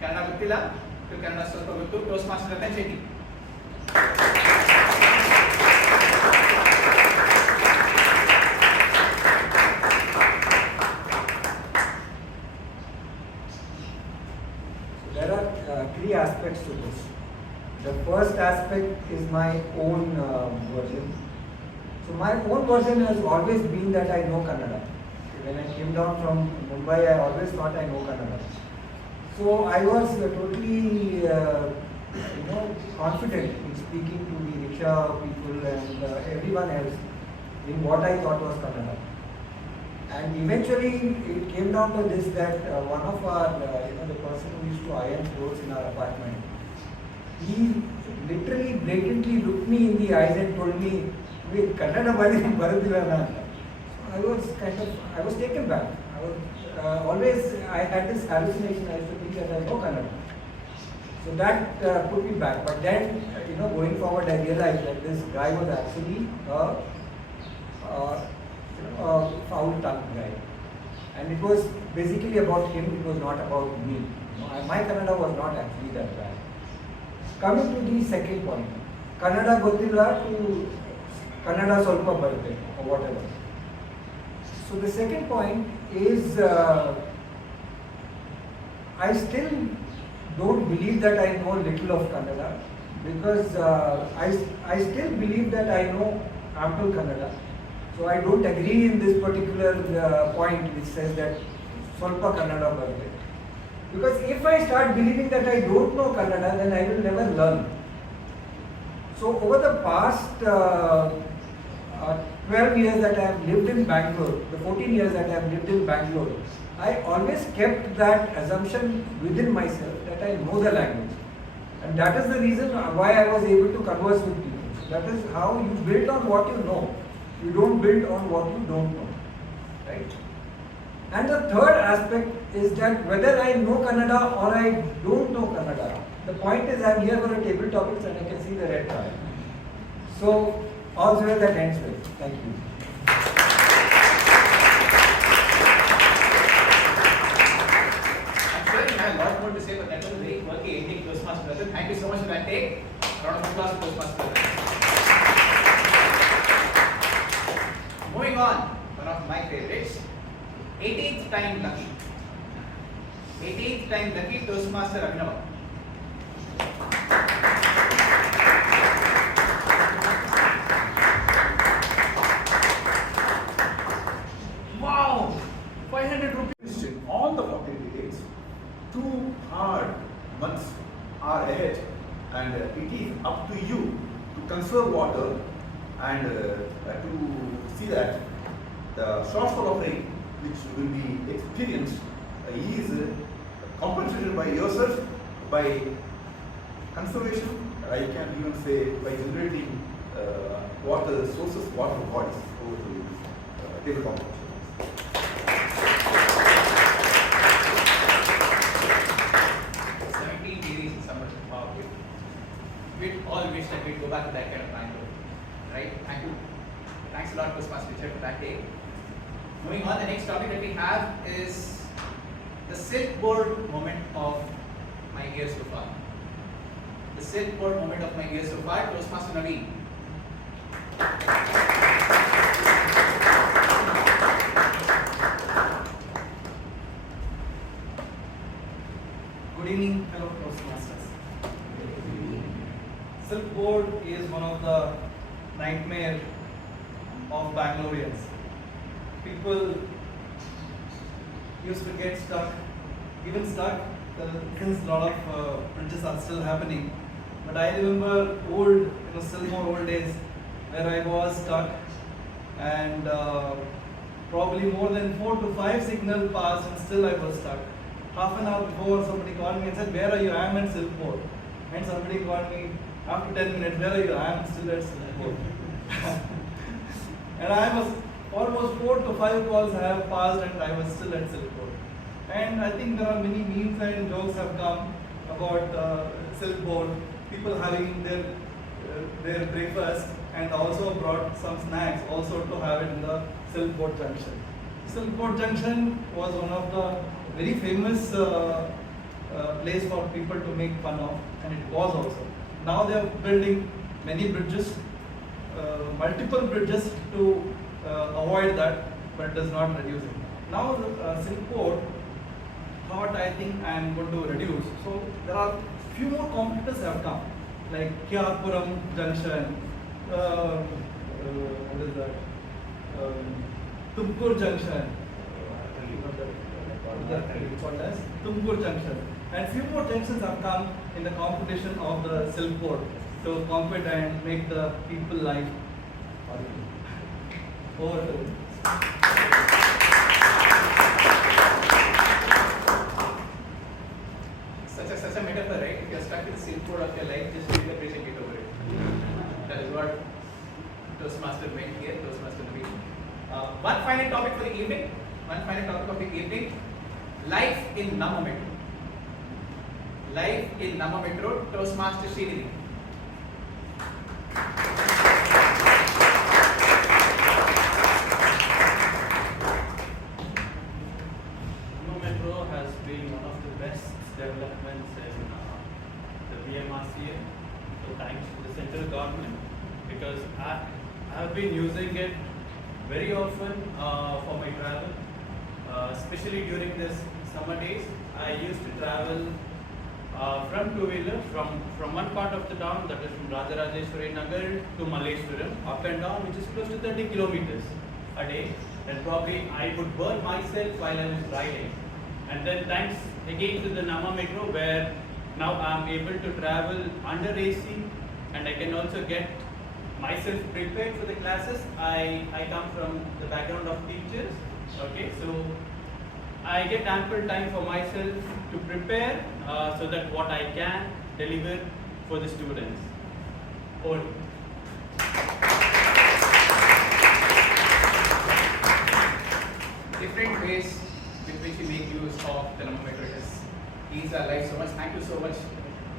Kannada Guttila to Kannada Swalpa Guttu, Toastmaster Ratan Chetty. There are three aspects to this. The first aspect is my own version. So my own version has always been that I know Kannada. When I came down from Mumbai, I always thought I know Kannada. So I was totally, confident in speaking to the rickshaw people and everyone else in what I thought was Kannada. And eventually it came down to this that one of our, the person who used to iron clothes in our apartment, he literally blatantly looked me in the eyes and told me, "Wait, Kannada Bharadila na." I was taken back. I had this hallucination. I used to think that I know Kannada. So that put me back. But then, going forward, I realized that this guy was actually a foul-tongued guy. And it was basically about him, it was not about me. My Kannada was not actually that bad. Coming to the second point, Kannada Gottilla to Kannada Solpa Barate or whatever. So the second point is, I still don't believe that I know little of Kannada because I still believe that I know ample Kannada. So I don't agree in this particular point which says that Solpa Kannada Barate. Because if I start believing that I don't know Kannada, then I will never learn. So over the past 12 years that I have lived in Bangalore, the 14 years that I have lived in Bangalore, I always kept that assumption within myself that I know the language. And that is the reason why I was able to converse with people. So that is how you build on what you know. You don't build on what you don't know. Right? And the third aspect is that whether I know Kannada or I don't know Kannada, the point is I am here for a table topics and I can see the red card. So, all's well that ends well. Thank you. I'm sure you have a lot more to say, but that was a very quirky ending, Toastmaster Ratan. Thank you so much for that take. A round of applause for Toastmaster Ratan. Moving on, one of my favorites, 18th time lucky. 18th time lucky, Toastmaster Abhinava. Wow! 500 rupees in all the 40 days. 2 hard months are ahead, and it is up to you to conserve water and to see that the shortfall of rain which will be experienced is compensated by yourself by conservation. I can even say by generating water sources, water bodies over the tabletop. 17 degrees in summer. Wow, we all wish that we'd go back to that kind of Bangalore. Right? Thank you. Thanks a lot, Toastmaster Richard, for that day. Moving on, the next topic that we have is the silkboard moment of my year so far. The silkboard moment of my year so far, Toastmaster Naveen. Good evening, fellow Toastmasters. people used to get stuck, even stuck, since a lot of bridges are still happening. But I remember still more old days where I was stuck, and probably more than 4 to 5 signals passed and still I was stuck. Half an hour before, somebody called me and said, "Where are you?" "I am at Silport." And somebody called me after 10 minutes, "Where are you?" "I am still at Silport." And I was almost 4 to 5 calls have passed and I was still at Silport. And I think there are many memes and jokes have come about Silport, people having their breakfast and also brought some snacks also to have it in the Silport Junction. Silport Junction was one of the very famous place for people to make fun of, and it was also. Now they are building many bridges, multiple bridges to avoid that, but it is not reducing. Now Silport thought, I think I am going to reduce. So there are few more competitors have come, like Kyapuram Junction, what is that? Tumkur Junction. Called as Tumkur Junction. And few more junctions have come in the competition of the Silport to compete and make the people life over to you. Such a metaphor, right? If you're stuck in the Silport of your life, just take a bridge and get over it. That is what Toastmaster meant here, Toastmaster the meeting. One final topic for the evening. One final topic of the evening. Life in Namma Metro. Life in Namma Metro, Toastmaster Shreya. Namma Metro has been one of the best developments in the PM IST. So thanks to the central government, because I have been using it very often for my travel, especially during this summer days. I used to travel from two-wheeler from one part of the town, that is from Rajarajeshwari Nagar to Malleshwaram, up and down, which is close to 30 kilometers a day. And probably I would burn myself while I was riding. And then thanks again to the Namma Metro, where now I am able to travel under AC, and I can also get myself prepared for the classes. I come from the background of teachers, okay, so I get ample time for myself to prepare so that what I can deliver for the students. Over. Different ways with which we make use of the Namma Metro. It has eased our lives so much. Thank you so much,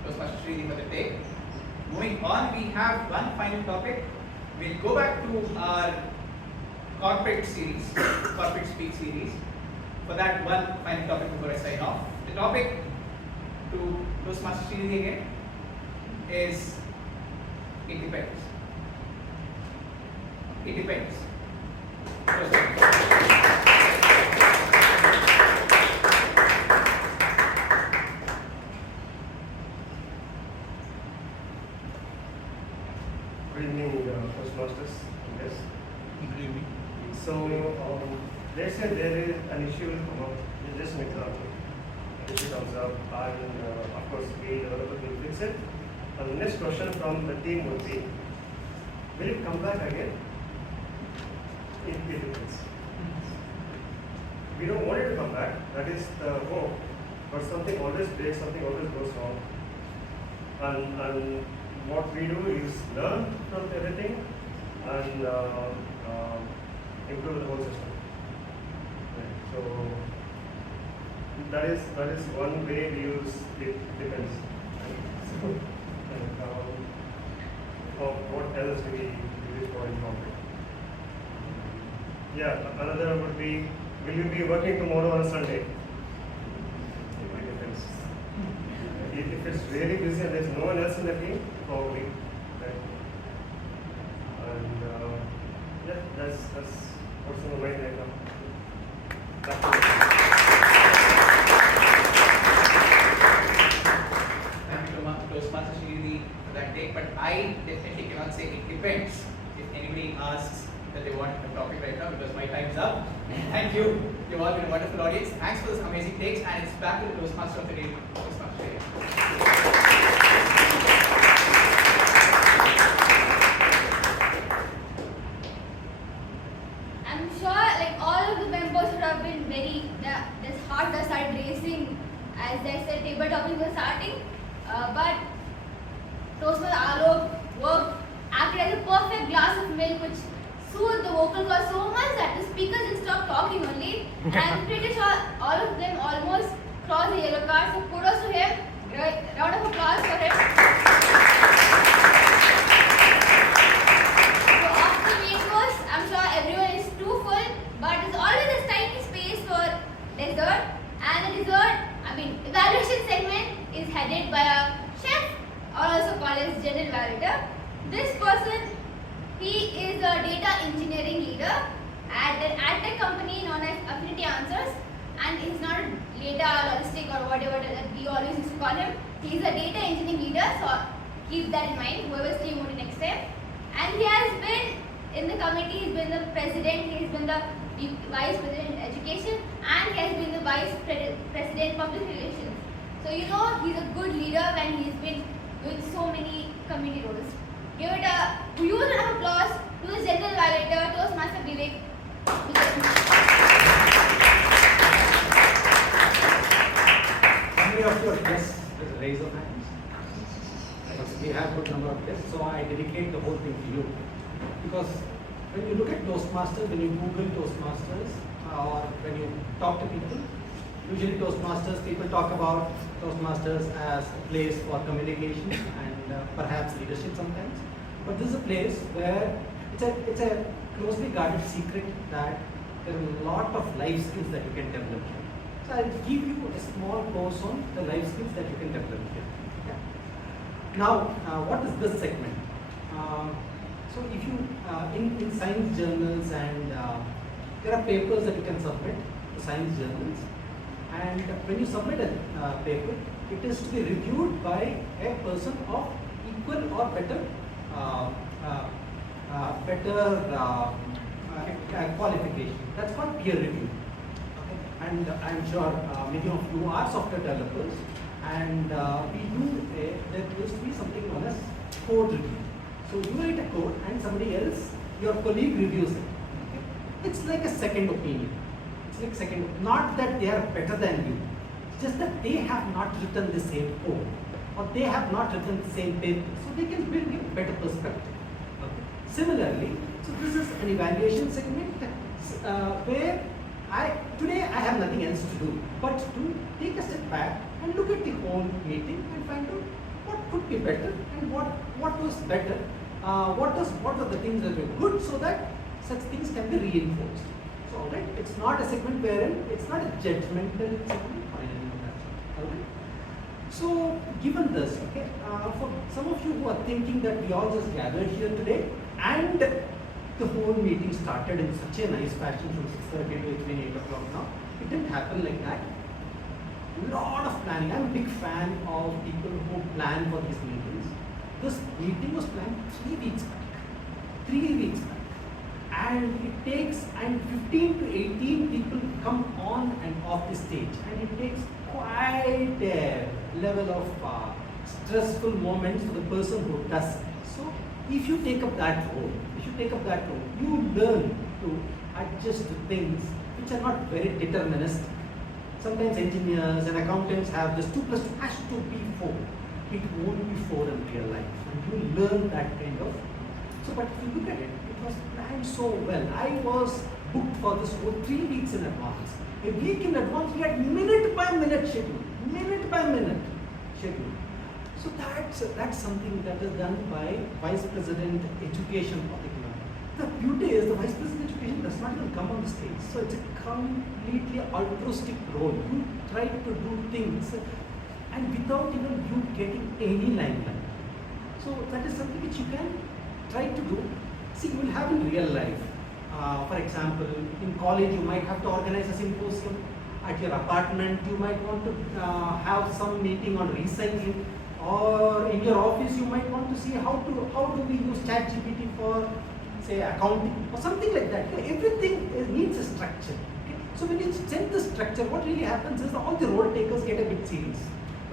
Toastmaster Shreya, for the day. Moving on, we have one final topic. We'll go back to our corporate series, corporate speak series. For that, one final topic before I sign off. The topic to Toastmaster Shreya again is it depends. It depends. Good evening, Toastmasters. Yes. Good evening. So, let's say there is an issue will come up. Just an example. An issue comes up, and of course, we developer will fix it. And the next question from the team would be, will it come back again? It depends. We don't want it to come back. That is the hope. But something always breaks, something always goes wrong. And what we do is learn from everything and improve the whole system. Right. So that is one way we use it depends. So, what else do we use for impromptu? Yeah, another would be, will you be working tomorrow on a Sunday? It depends. If it's really busy and there's no one else in the team, probably. Right? And yeah, that's what's on the mind right now. Thank you, Toastmaster Shreya, for that take. But I definitely cannot say it depends if anybody asks that they want a topic right now, because my time is up. Thank you. You've all been a wonderful audience. Thanks for this amazing takes, and it's back to the Toastmaster of the day, Toastmaster Shreya. I'm sure like all of the members would have been this heart that started racing as they said table topping was starting. But Toastmaster Alok acted as a perfect glass of milk which soothed the vocal cords so much that the speakers didn't stop talking only. And I'm pretty sure all of them almost crossed the yellow card. So kudos to him. Round of applause for him. So off the main course, I'm sure everyone is too full, but there's always this tiny space for dessert. And the dessert, evaluation segment is headed by a chef, or also called as general evaluator. This person, he is a data engineering leader at an ad tech company known as Affinity Answers, and he's not a data logistic or whatever that we always used to call him. He's a data engineering leader, so keep that in mind, whoever's team would next time. And he has been in the committee, he's been the president, he's been the vice president education, and he has been the vice president public relations. So you know he's a good leader when he's been doing so many community roles. Give it a huge round of applause to the general evaluator, Toastmaster Vivek. How many of your guests with a raise of hands? Because we have a good number of guests, so I dedicate the whole thing to you. Because when you look at Toastmasters, when you Google Toastmasters, or when you talk to people, usually Toastmasters, people talk about Toastmasters as a place for communication and perhaps leadership sometimes. But this is a place where it's a closely guarded secret that there are a lot of life skills that you can develop here. So I'll give you a small course on the life skills that you can develop here. Okay. Now, what is this segment? So if you, in science journals and there are papers that you can submit to science journals, and when you submit a paper, it is to be reviewed by a person of equal or better qualification. That's called peer review. Okay. And I'm sure many of you are software developers, and there used to be something known as code review. So you write a code and somebody else, your colleague reviews it. Okay. It's like a second opinion. It's like not that they are better than you, it's just that they have not written the same code, or they have not written the same paper, so they can bring you a better perspective. Okay. Similarly, so this is an evaluation segment where today I have nothing else to do but to take a step back and look at the whole meeting and find out what could be better and what was better, what are the things that were good, so that such things can be reinforced. So, alright, it's not a segment wherein it's not a judgmental segment or anything of that sort. Okay. So, given this, okay, for some of you who are thinking that we all just gathered here today and the whole meeting started in such a nice fashion from 6:30 to it's been 8 o'clock now, it didn't happen like that. Lot of planning. I'm a big fan of people who plan for these meetings. This meeting was planned 3 weeks back. 3 weeks back. And it takes, 15 to 18 people come on and off the stage. And it takes quite a level of stressful moments for the person who does it. So if you take up that role, you learn to adjust to things which are not very deterministic. Sometimes engineers and accountants have this 2 plus 2 has to be 4. It won't be 4 in real life. And you learn that kind of. So, but if you look at it, it was planned so well. I was booked for this for 3 weeks in advance. A week in advance, we had minute by minute schedule. So that's something that is done by Vice President Education particularly. The beauty is the Vice President Education does not even come on the stage. So it's a completely altruistic role. You try to do things and without even you getting any limelight. So that is something which you can try to do. See, you will have in real life. For example, in college you might have to organize a symposium. At your apartment you might want to have some meeting on recycling. Or in your office you might want to see how do we use ChatGPT for say accounting or something like that. Everything needs a structure. Okay? So when you set the structure, what really happens is all the role takers get a bit serious.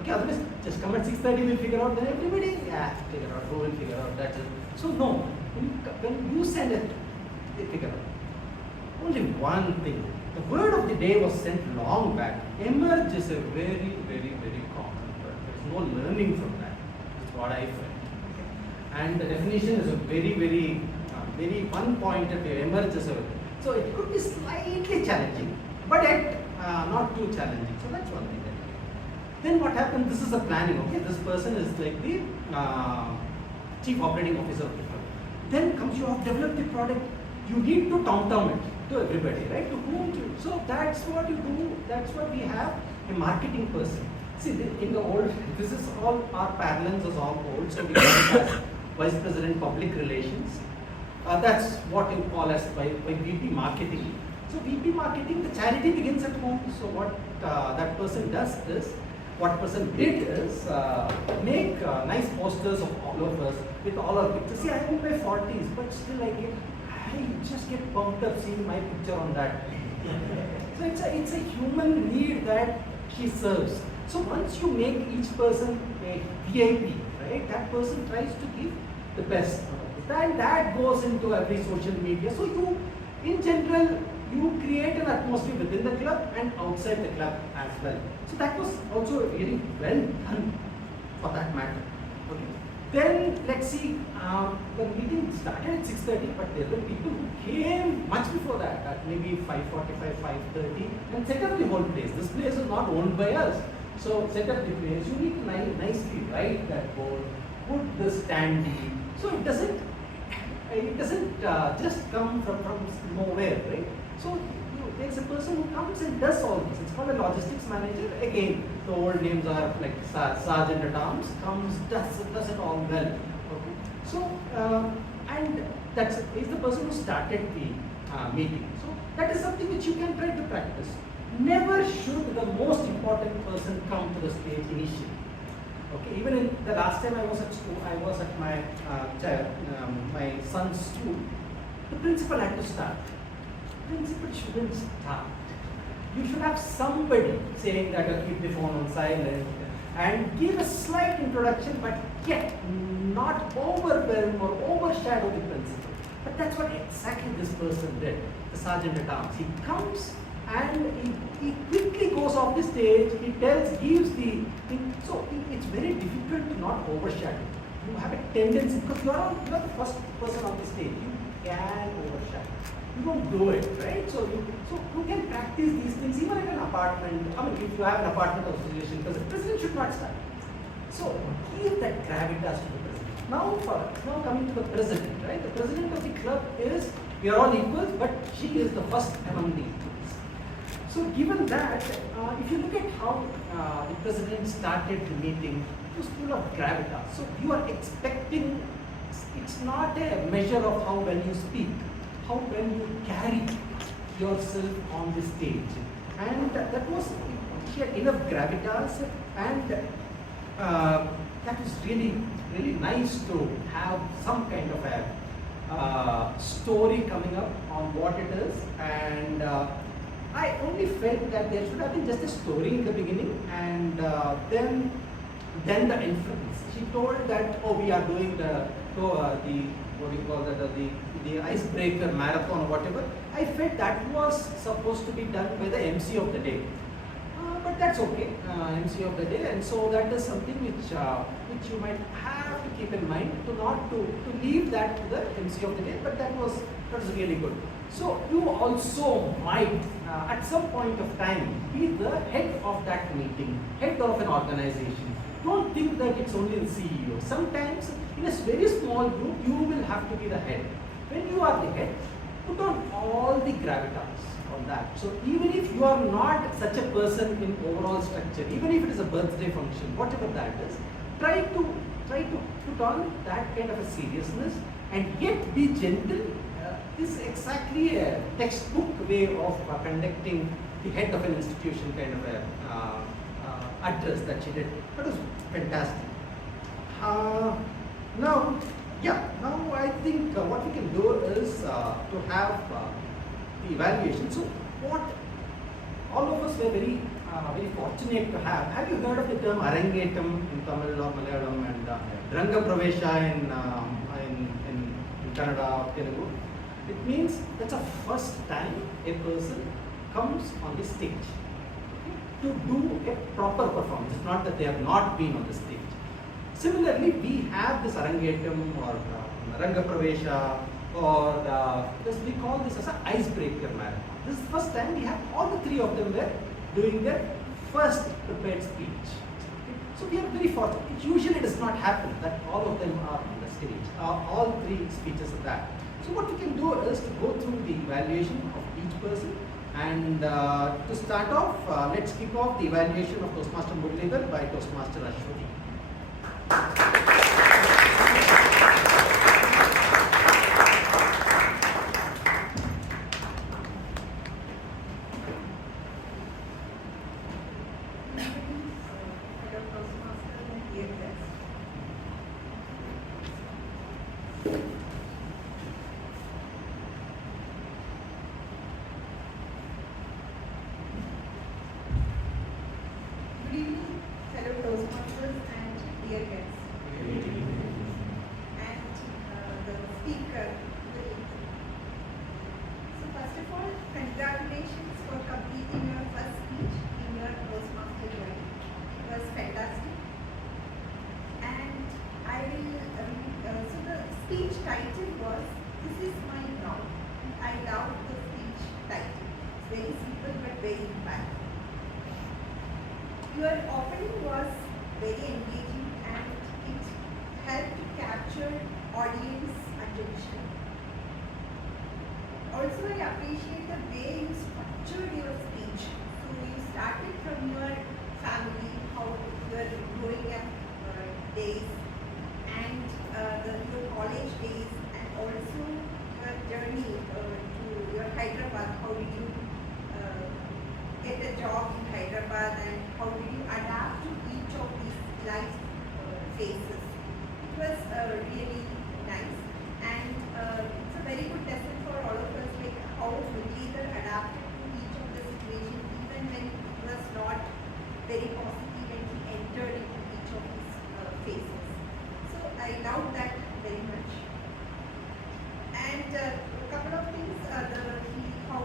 Okay, otherwise just come at 6:30, we'll figure out, then everybody, figure out, who will figure out, that's it. So no, when you send it, they figure out. Only one thing, the word of the day was sent long back. Emerge is a very, very, very common word. There is no learning from that. That's what I felt. Okay. And the definition is a very, very, very one-pointed way. Emerge is a word. So it could be slightly challenging, but yet not too challenging. So that's one thing. Then what happened? This is the planning. Okay, this person is like the chief operating officer of the club. Then comes you have developed the product. You need to tom it to everybody, right? To whom to? So that's what you do. That's what we have a marketing person. See, in the old, this is all our parlance is all old. So we call it as Vice President Public Relations. That's what you call as by VP Marketing. So VP Marketing, the charity begins at home. So what that person does is, what person did is make nice posters of all of us with all our pictures. See, I'm in my 40s, but still I just get pumped up seeing my picture on that. So it's a human need that she serves. So once you make each person a VIP, right, that person tries to give the best. And that goes into every social media. So you, in general, you create an atmosphere within the club and outside the club as well. So that was also really well done for that matter. Okay. Then let's see, the meeting started at 6:30, but there were people who came much before that, at maybe 5:45, 5:30, and set up the whole place. This place is not owned by us. So set up the place. You need to nicely write that board, put the standee. So it doesn't just come from nowhere, right? So there's a person who comes and does all this. It's called a logistics manager. Again, the old names are like Sergeant at Arms, comes, does it all well. Okay. So, and is the person who started the meeting. So that is something which you can try to practice. Never should the most important person come to the stage initially. Okay, even in the last time I was at school, I was at my my son's school. The principal had to start. Principal shouldn't start. You should have somebody saying that keep the phone on silent and give a slight introduction, but yet not overwhelm or overshadow the principal. But that's what exactly this person did, the sergeant at arms. He comes and he quickly goes off the stage, he gives the thing. So it's very difficult to not overshadow. You have a tendency, because you are the first person on the stage, you can overshadow. You don't do it, right? So you can practice these things even in an apartment. I mean, if you have an apartment association, because the president should not start. So give that gravitas to the president. Now coming to the president, right? The president of the club is, we are all equals, but she is the first among the equals. So given that, if you look at how the president started the meeting, it was full of gravitas. So you are expecting, it's not a measure of how well you speak, how well you carry yourself on the stage. And that was, she had enough gravitas, and that is really, really nice to have some kind of a story coming up on what it is. And I only felt that there should have been just a story in the beginning, and then the inference. She told that, oh, we are doing the what do you call that, the icebreaker marathon or whatever. I felt that was supposed to be done by the MC of the day. But that's okay, MC of the day, and so that is something which you might have to keep in mind, to leave that to the MC of the day, but that was really good. So you also might at some point of time be the head of that meeting, head of an organization. Don't think that it's only the CEO. Sometimes in a very small group you will have to be the head. When you are the head, put on all the gravitas on that. So even if you are not such a person in overall structure, even if it is a birthday function, whatever that is, try to put on that kind of a seriousness and yet be gentle. This is exactly a textbook way of conducting the head of an institution kind of a address that she did. That was fantastic. Now, Yeah, now I think what we can do is to have the evaluation. So what all of us were very fortunate to have. Have you heard of the term Arangetam in Tamil or Malayalam and Ranga Pravesha in Kannada, Telugu? It means that's the first time a person comes on the stage to do a proper performance. It's not that they have not been on the stage. Similarly, we have this Arangetam or Ranga Pravesha or we call this as an icebreaker marathon. This is the first time we have all the three of them were doing their first prepared speech. So we are very fortunate. It usually does not happen that all of them are on the stage. All three speeches are that. So what we can do is to go through the evaluation of each person. And to start off, let's kick off the evaluation of Toastmaster Muralidhar by Toastmaster Aswathy. Good evening, fellow Toastmasters and dear guests. And the speaker. So first of all, congratulations for completing your first speech in your Toastmaster journey. It was fantastic. And I will, so the speech title was, "This is my Now." I love the speech title. It's very simple but very impactful. Your opening was very engaging and it helped to capture audience attention. Also, I appreciate the way you structured your speech. So you started from your family, how your growing up days, and your college days, and also your journey to your Hyderabad. How did you get a job in Hyderabad, and how did you adapt to each of these life phases? It was really nice, and it's a very good lesson for all of us, like how Muralidhar adapted to each of the situation, even when it was not very positive when he entered into each of these phases. So I loved that very much. And a couple of things, how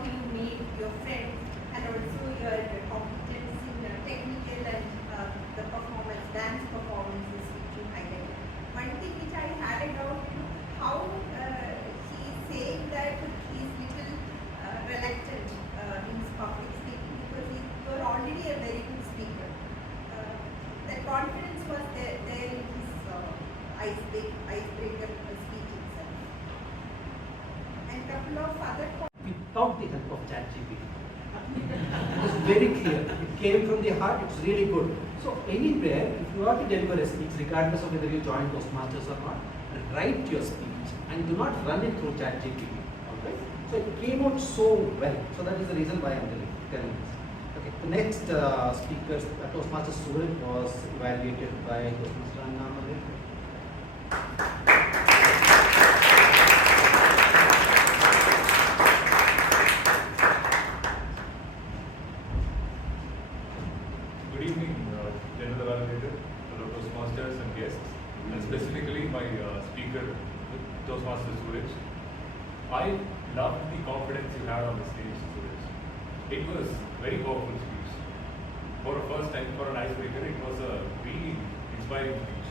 you made your friends, and also your competence in technical and the performance, dance performances which you highlighted. One thing which I had a doubt, how he is saying that he is little reluctant in public speaking, because you are already a very good speaker. That confidence was there in his icebreaker speech itself. And couple of other Without the help of ChatGPT. It was very clear. It came from the heart. It's really good. So anywhere, if you are to deliver a speech, regardless of whether you join Toastmasters or not, write your speech and do not run it through ChatGPT. Okay? So it came out so well. So that is the reason why I'm telling this. Okay. The next speaker, Toastmaster Suraj, was evaluated by Toastmaster Annamalai A. Good evening, General Evaluator, fellow Toastmasters and guests, and specifically my speaker, Toastmaster Suraj. I loved the confidence you had on the stage, Suraj. It was very powerful speech. For a first time, for an icebreaker, it was a really inspiring speech.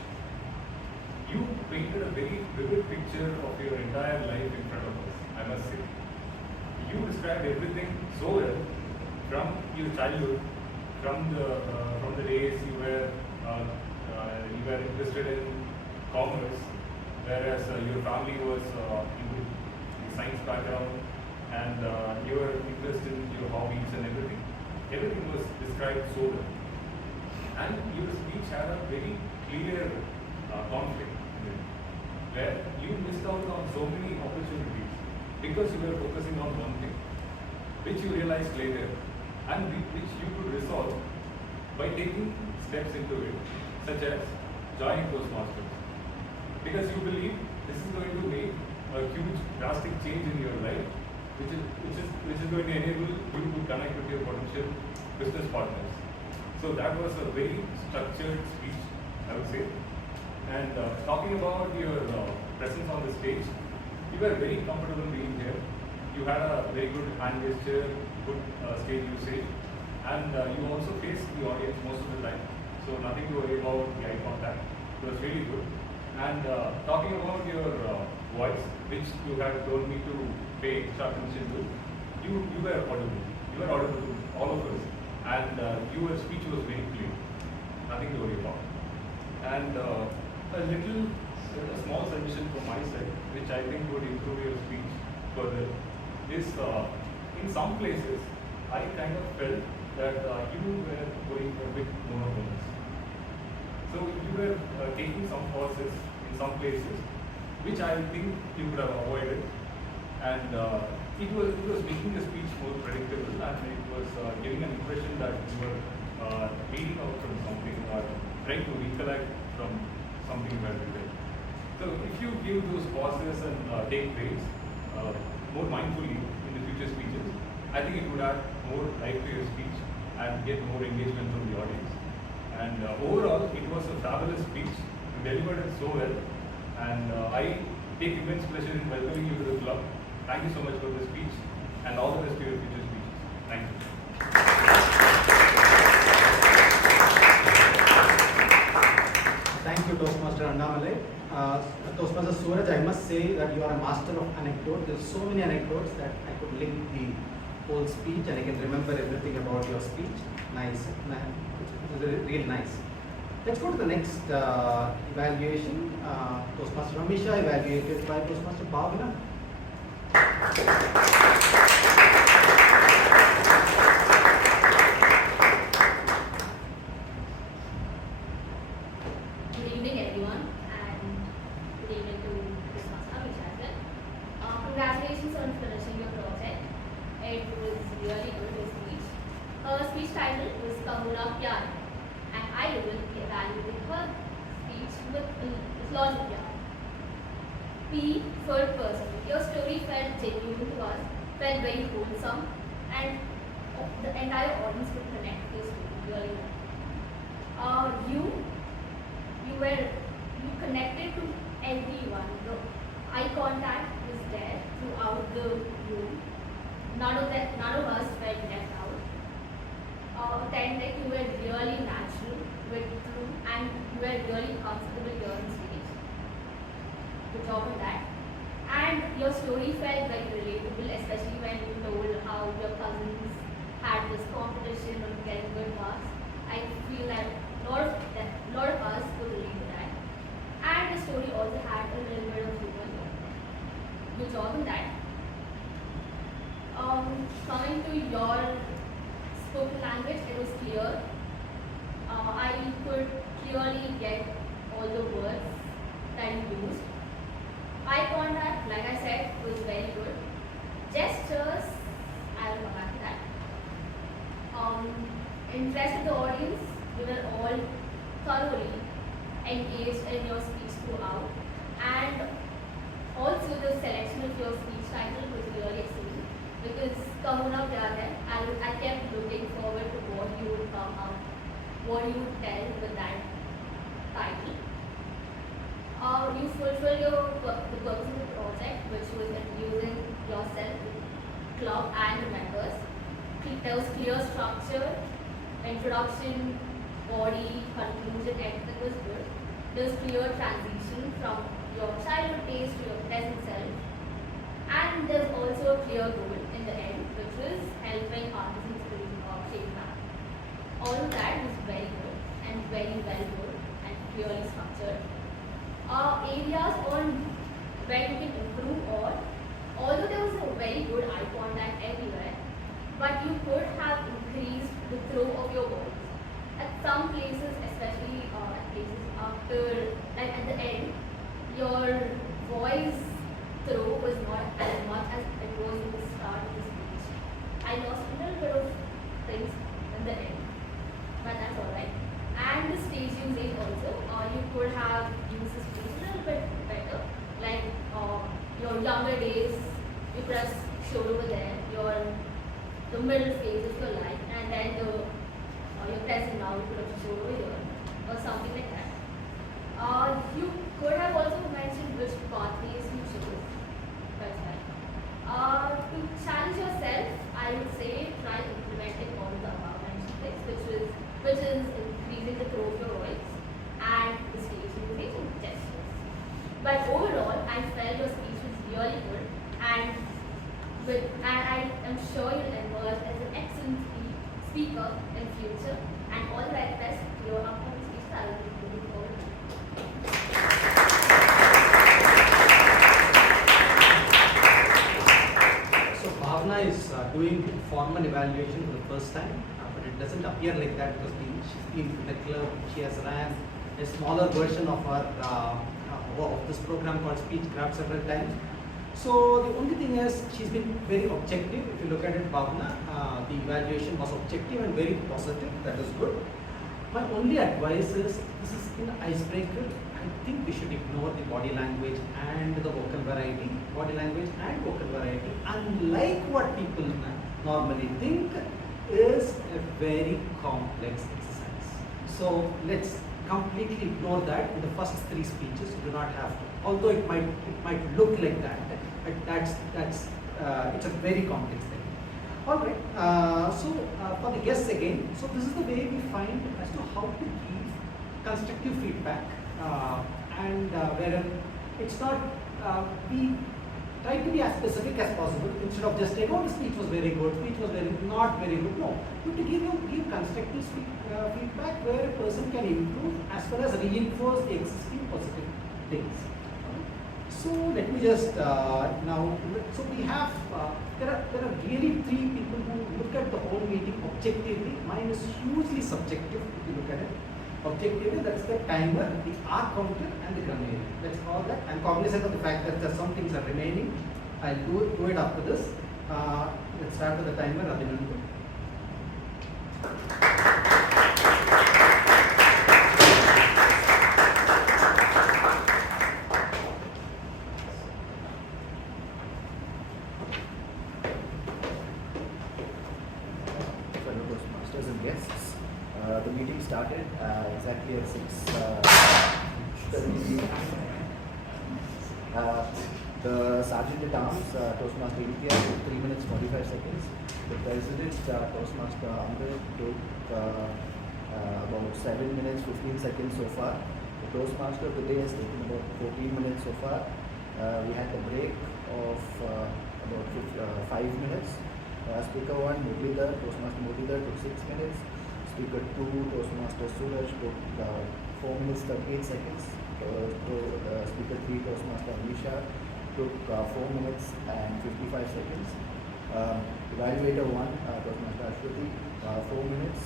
You painted a very vivid picture of your entire life in front of us, I must say. You described everything so well, from your childhood, from the days you were interested in commerce, whereas your family was into the science background, and you were interested in your hobbies and everything. Everything was described so well, and your speech had a very clear conflict in it, where you missed out on so many opportunities because you were focusing on one thing, which you realized later, and which you could resolve by taking steps into it, such as joining Toastmasters? Because you believe this is going to make a huge drastic change in your life, which is going to enable you to connect with your potential business partners. So that was a very structured speech, I would say. And talking about your presence on the stage, you were very comfortable being here. You had a very good hand gesture, good stage usage, and you also faced the audience most of the time. So nothing to worry about the eye contact. It was really good. And talking about your voice, which you had told me to pay extra attention to, you were audible. You were audible to all of us, and your speech was very clear. Nothing to worry about. And a small suggestion from my side, which I think would improve your speech further, is in some places I kind of felt that you were going a bit monotonous. So you were taking some pauses in some places, which I think you could have avoided, and it was making the speech more predictable, and it was giving an impression that you were reading out from something or trying to recollect from something you had written. So if you give those pauses and take breaks more mindfully in the future speeches, I think it would add more life to your speech and get more engagement from the audience. And overall, it was a fabulous speech. You delivered it so well, and I take immense pleasure in welcoming you to the club. Thank you so much for the speech, and all the best to your future speeches. Thank you. Thank you, Toastmaster Annamalai. Toastmaster Suraj, I must say that you are a master of anecdotes. There are so many anecdotes that I could link the whole speech, and I can remember everything about your speech. Nice. It was really nice. Let's go to the next evaluation. Toastmaster Amisha, evaluated by Toastmaster Bhavana. Good evening, everyone, and good evening to Toastmaster Amisha as well. Congratulations on finishing your project. It was really good, your speech. Her speech title was Kaur, and I will evaluate her speech with logic. P, third person. Your story felt genuine to us, felt very wholesome, and the entire audience could connect to your story really well. You connected to everyone. The eye contact was there throughout the room. None of us felt left out. Authentic, you were really natural, with true, and you were really comfortable here on stage. Good job on that. And your story felt very relatable, especially when you told how your cousins had this competition on getting good marks. I feel that a lot of us could relate to that. And the story also had a little bit of humor here. Good job on that. Coming to your spoken language, it was clear. I could clearly get all the words that you used. Eye contact, like I said, was very good. Gestures, I will come back to that. Interest of the audience, you were all thoroughly engaged in your speech throughout. And also the selection of your speech title was really excellent, because Kahuna Pyar Hai, I kept looking forward to what you would come out, what you would tell with that title. You fulfilled the purpose of the project, which was introducing yourself, club and the members. There was clear structure, introduction, body, conclusion, everything was good. There was clear transition from your childhood days to your present self. And there's also a clear goal in the end, which was helping artisans to shape back. All of that was very good and very well good and clearly structured. Areas on where you can improve on, although there was a very good eye contact everywhere, but you could have increased the throw of your voice. At some places, especially at places after, like at the end, your voice throw was not as much as it was in the start of the speech. I lost a little bit of things in the end, but that's alright. And the stage usage also, you could showed over there, the middle phase of your life, and then your present now you could have showed over here, or something like that. You could have also mentioned which pathways you chose. That's right. To challenge yourself, I would say try implementing all of the above mentioned things, which is increasing the tone of your voice and the stage usage and gestures. But overall, I felt your speech was really good, and I am sure you'll emerge as an excellent speaker in future. And all the very best to your upcoming speeches. I will be looking forward to. So Bhavana is doing formal evaluation for the first time, but it doesn't appear like that because she's been in the club. She has ran a smaller version of her of this program called Speech Craft several times. So the only thing is she's been very objective. If you look at it, Bhavana, the evaluation was objective and very positive. That is good. My only advice is this is an icebreaker. I think we should ignore the body language and the vocal variety. Body language and vocal variety, unlike what people normally think, is a very complex exercise. So let's completely ignore that in the first 3 speeches. You do not have to. Although it might look like that, but it's a very complex thing. All right. For the guests again, so this is the way we find as to how to give constructive feedback, and wherein it's not we try to be as specific as possible instead of just saying, oh, the speech was very good, speech was not very good. No, you have to give constructive feedback where a person can improve as well as reinforce the existing positive things. So let me just now. So we have there are really 3 people who look at the whole meeting objectively. Mine is hugely subjective. If you look at it objectively, that's the timer, the R counter, and the grenade. Let's call that. I'm cognizant of the fact that some things are remaining. I'll do it after this. Let's start with the timer. Abhinandan. The meeting started exactly at 6:30. The Sergeant at Arms, Toastmaster Imtiaz, took 3 minutes 45 seconds. The President, Toastmaster Amrith, took about 7 minutes 15 seconds so far. The Toastmaster today has taken about 14 minutes so far. We had a break of about 5 minutes. Speaker 1, Muralidhar, Toastmaster Muralidhar, took 6 minutes. Speaker 2, Toastmaster Suraj, took 4 minutes 38 seconds. Speaker 3, Toastmaster Amisha, took 4 minutes and 55 seconds. Evaluator 1, Toastmaster Aswathy, 4 minutes.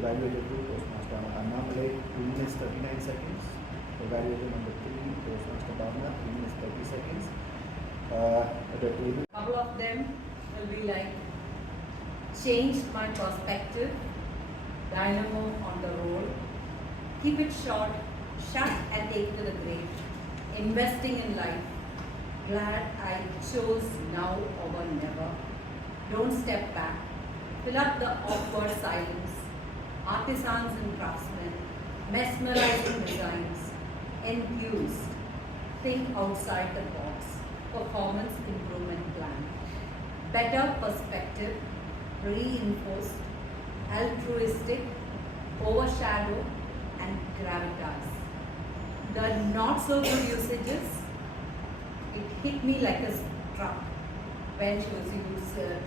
Evaluator 2, Toastmaster Annamalai A, 2 minutes 39 seconds. Evaluator number 3, Toastmaster Bhavana, 3 minutes 30 seconds. At the table. A couple of them will be like, changed my perspective, dynamo on the roll, keep it short, shut and take to the grave, investing in life, glad I chose now over never, don't step back, fill up the awkward silence, artisans and craftsmen, mesmerizing designs, enthused, think outside the box, performance improvement plan, better perspective, reinforced, altruistic, overshadow, and gravitas. The not so good usages, it hit me like a truck when she was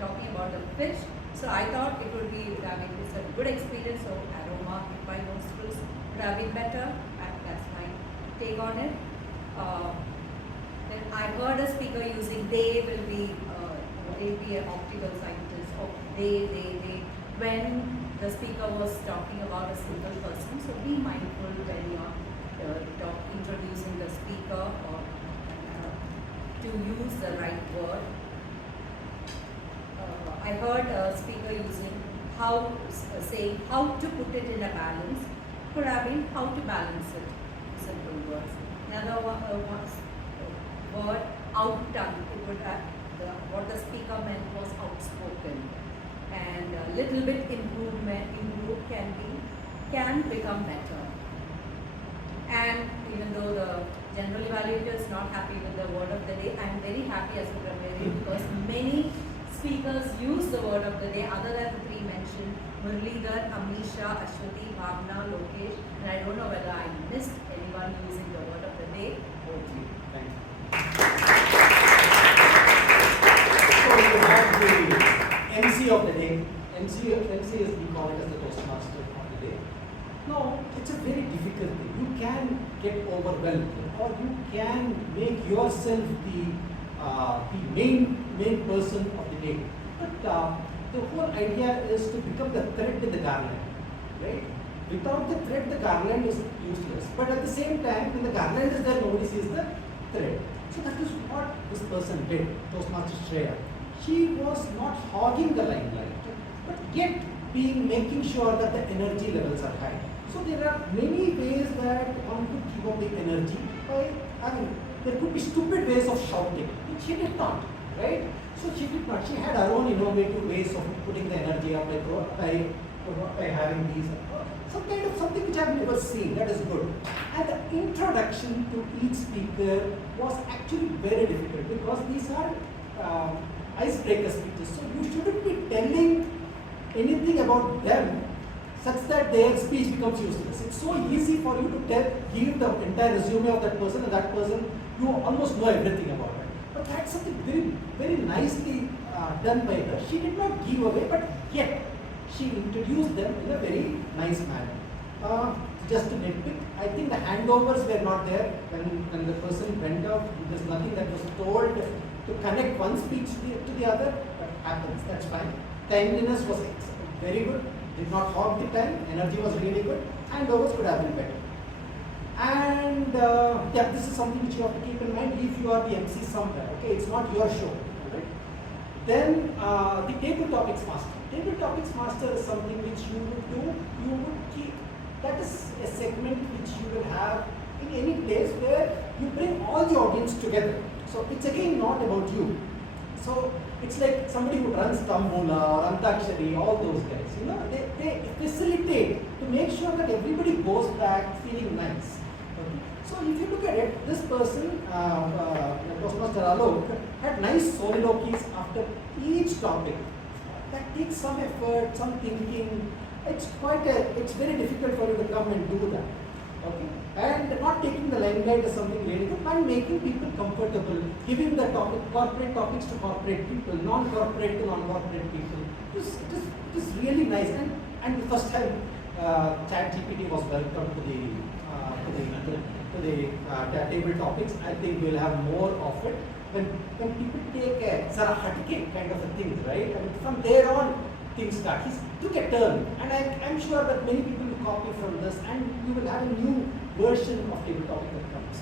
talking about the fish. So I thought it would be, it's a good experience, so aroma in my nostrils would have been better, and that's my take on it. Then I heard a speaker using they will be an optical scientist, or they. When the speaker was talking about a single person, so be mindful when you are introducing the speaker or to use the right word. I heard a speaker using saying how to put it in a balance, could have been how to balance it, simple words. Another word, outdone, it would have, what the speaker meant was outspoken, and a little bit improved can become better. And even though the general evaluator is not happy with the word of the day, I am very happy as a grammarian because many speakers use the word of the day other than the three mentioned: Muralidhar, Amisha, Aswathy, Bhavana, Lokesh, and I don't know whether I missed anyone using the word of the day. Thank you. So you have the MC of the day. MC is, we call it as the Toastmaster of the day. No, it's a very difficult thing. You can get overwhelmed, or you can make yourself the main person of the day. But the whole idea is to become the thread in the garland, right? Without the thread, the garland is useless. But at the same time, when the garland is there, nobody sees the thread. So that is what this person did, Toastmaster Shreya. She was not hogging the limelight, but yet making sure that the energy levels are high. So there are many ways that one could keep up the energy there could be stupid ways of shouting, which she did not, right? So she did not. She had her own innovative ways of putting the energy up by having these, something which I have never seen. That is good. And the introduction to each speaker was actually very difficult because these are icebreaker speeches. So you shouldn't be telling anything about them such that their speech becomes useless. It's so easy for you to give the entire resume of that person, and that person, you almost know everything about it. But that's something very, very nicely done by her. She did not give away, but yet she introduced them in a very nice manner. Just to nitpick, I think the handovers were not there when the person went out. There's nothing that was told to connect one speech to the other. That happens, that's fine. Timeliness was very good. Did not hog the time, energy was really good, handovers could have been better. And yeah, this is something which you have to keep in mind if you are the MC somewhere, okay? It's not your show, right? Then the table topics master. Table topics master is something which you would do, you would keep. That is a segment which you will have in any place where you bring all the audience together. So it's again not about you. So it's like somebody who runs Tambula or Antakshari, all those guys, you know, they facilitate to make sure that everybody goes back feeling nice. Okay? So if you look at it, this person, Toastmaster Alok, had nice soliloquies after each topic. That takes some effort, some thinking. It's very difficult for you to come and do that. Okay? And not taking the limelight is something really good, and making people comfortable, giving the corporate topics to corporate people, non-corporate to non-corporate people. It is really nice. And the first time ChatGPT was welcomed to the table topics, I think we'll have more of it. When people take a Zara Hatke kind of a thing, right? I mean, from there on, things start. He took a turn, and I'm sure that many people will copy from this, and you will have a new version of table topic that comes.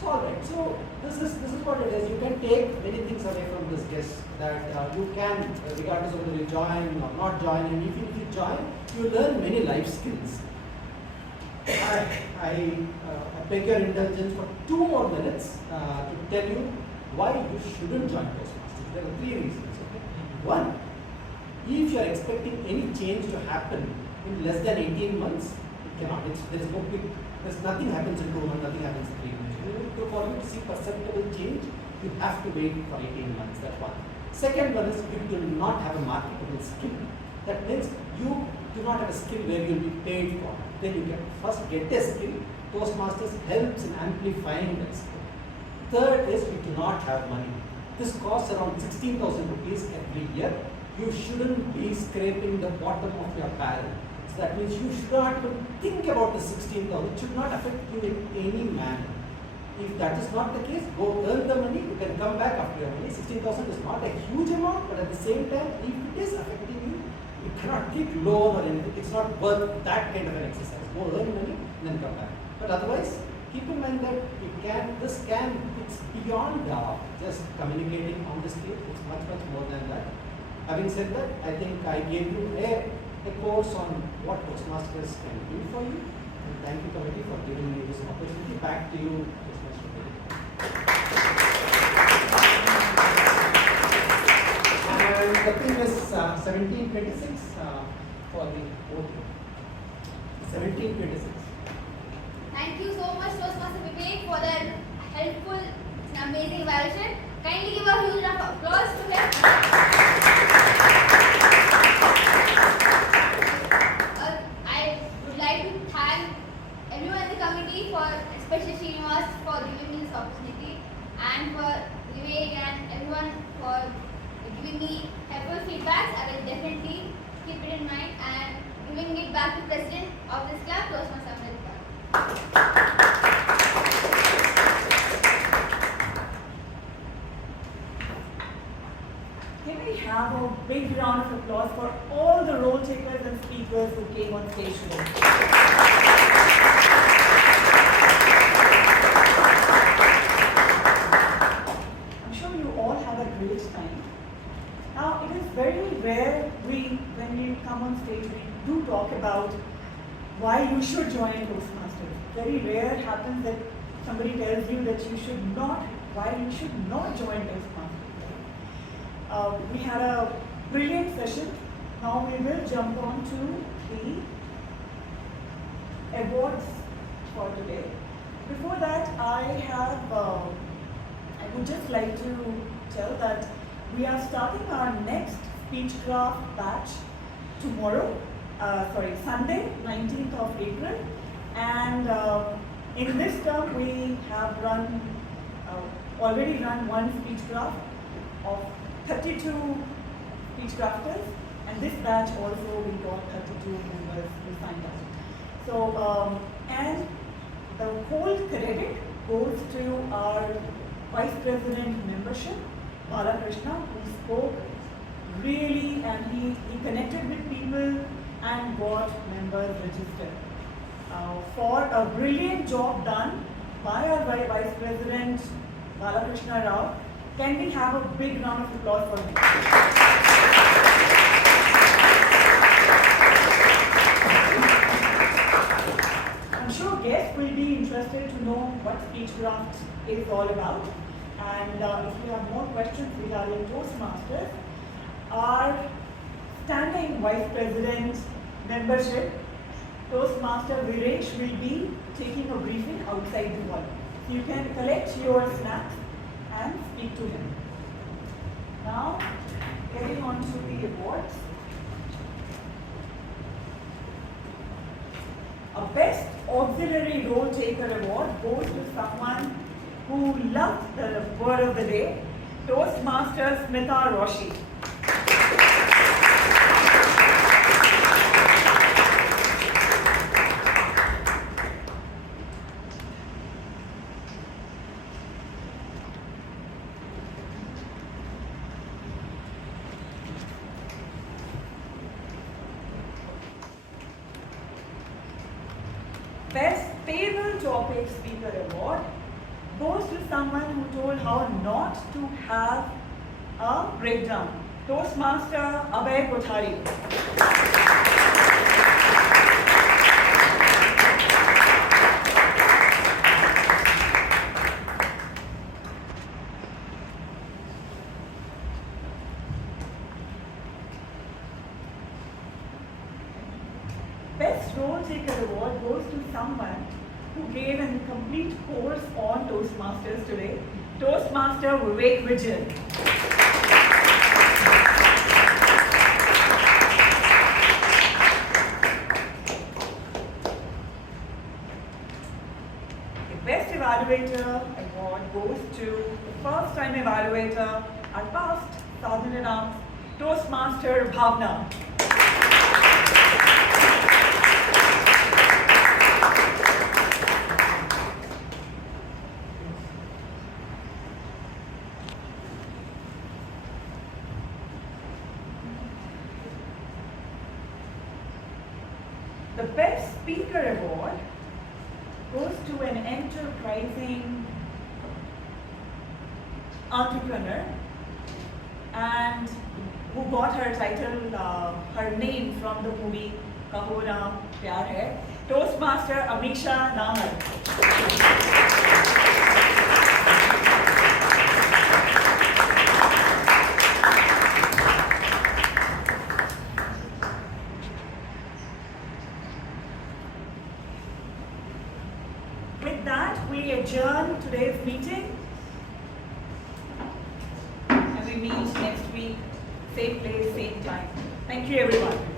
So all right. So this is what it is. You can take many things away from this guest that you can, regardless of whether you join or not join, and even if you join, you learn many life skills. I beg your indulgence for 2 more minutes to tell you why you shouldn't join Toastmasters. There are 3 reasons. Okay? 1, if you are expecting any change to happen in less than 18 months, it cannot. There's nothing happens in 2 months, nothing happens in 3 months. For you to see perceptible change, you have to wait for 18 months. That's one. Second one is you do not have a marketable skill. That means you do not have a skill where you will be paid for. Then you can first get a skill. Toastmasters helps in amplifying that skill. Third is you do not have money. This costs around 16,000 rupees every year. You shouldn't be scraping the bottom of your barrel. So that means you should not think about the 16,000. It should not affect you in any manner. If that is not the case, go earn the money. You can come back after your money. 16,000 is not a huge amount, but at the same time, if it is affecting you, you cannot take loan or anything. It's not worth that kind of an exercise. Go earn money and then come back. But otherwise, keep in mind that it's beyond just communicating on the stage. It's much more than that. Having said that, I think I gave you a course on what Toastmasters can do for you. And thank you, committee, for giving me this opportunity. Back to you, Toastmaster. the thing is 1726 for the vote. 1726. Thank you so much, Toastmaster Vivek, for that helpful and amazing evaluation. Kindly give a huge round of applause to him. I would like to thank everyone in the committee, for especially Srinivas, for giving me this opportunity, and for Vivek and everyone for giving me helpful feedbacks. I will definitely keep it in mind and giving it back to President of this club, Toastmaster Amrith. Can we have a big round of applause for all the role takers and speakers who came on stage today? I'm sure you all had a great time. Now, it is very rare when we come on stage, we do talk about why you should join Toastmasters. Very rare happens that somebody tells you that you should not, why you should not join Toastmasters. We had a brilliant session. Now we will jump on to the awards for today. Before that, I would just like to tell that we are starting our next Speechcraft batch tomorrow, Sunday, 19th of April. And in this term, we have already run one Speechcraft of 32 Speechcrafters, and this batch also we got 32 members who signed up. So, and the whole credit goes to our Vice President membership, Balakrishna, who spoke really, and he connected with people and got members registered. For a brilliant job done by our Vice President, Balakrishna Rao. Can we have a big round of applause for him? I'm sure guests will be interested to know what Speechcraft is all about. And if you have more questions regarding Toastmasters, our standing Vice President membership, Toastmaster Viresh, will be taking a briefing outside the hall. So you can collect your snacks and speak to him. Now, getting on to the awards. A Best Auxiliary Role Taker award goes to someone who loved the word of the day, Toastmaster Smita Roshi. Best Table Topic Speaker Award goes to someone who told how not to have a breakdown. Toastmaster Abhay Kothari. Best Role Taker Award goes to someone who gave a complete course on Toastmasters today, Toastmaster Vivek Vijayan. The Best Evaluator Award goes to the first time evaluator, our past Sergeant at Arms, Toastmaster Bhavana. The Best Speaker Award goes to an enterprising entrepreneur and who got her title, her name from the movie Kaur Pyar Hai, Toastmaster Amisha Nahar. we adjourn today's meeting and we meet next week, same place, same time. Thank you everyone.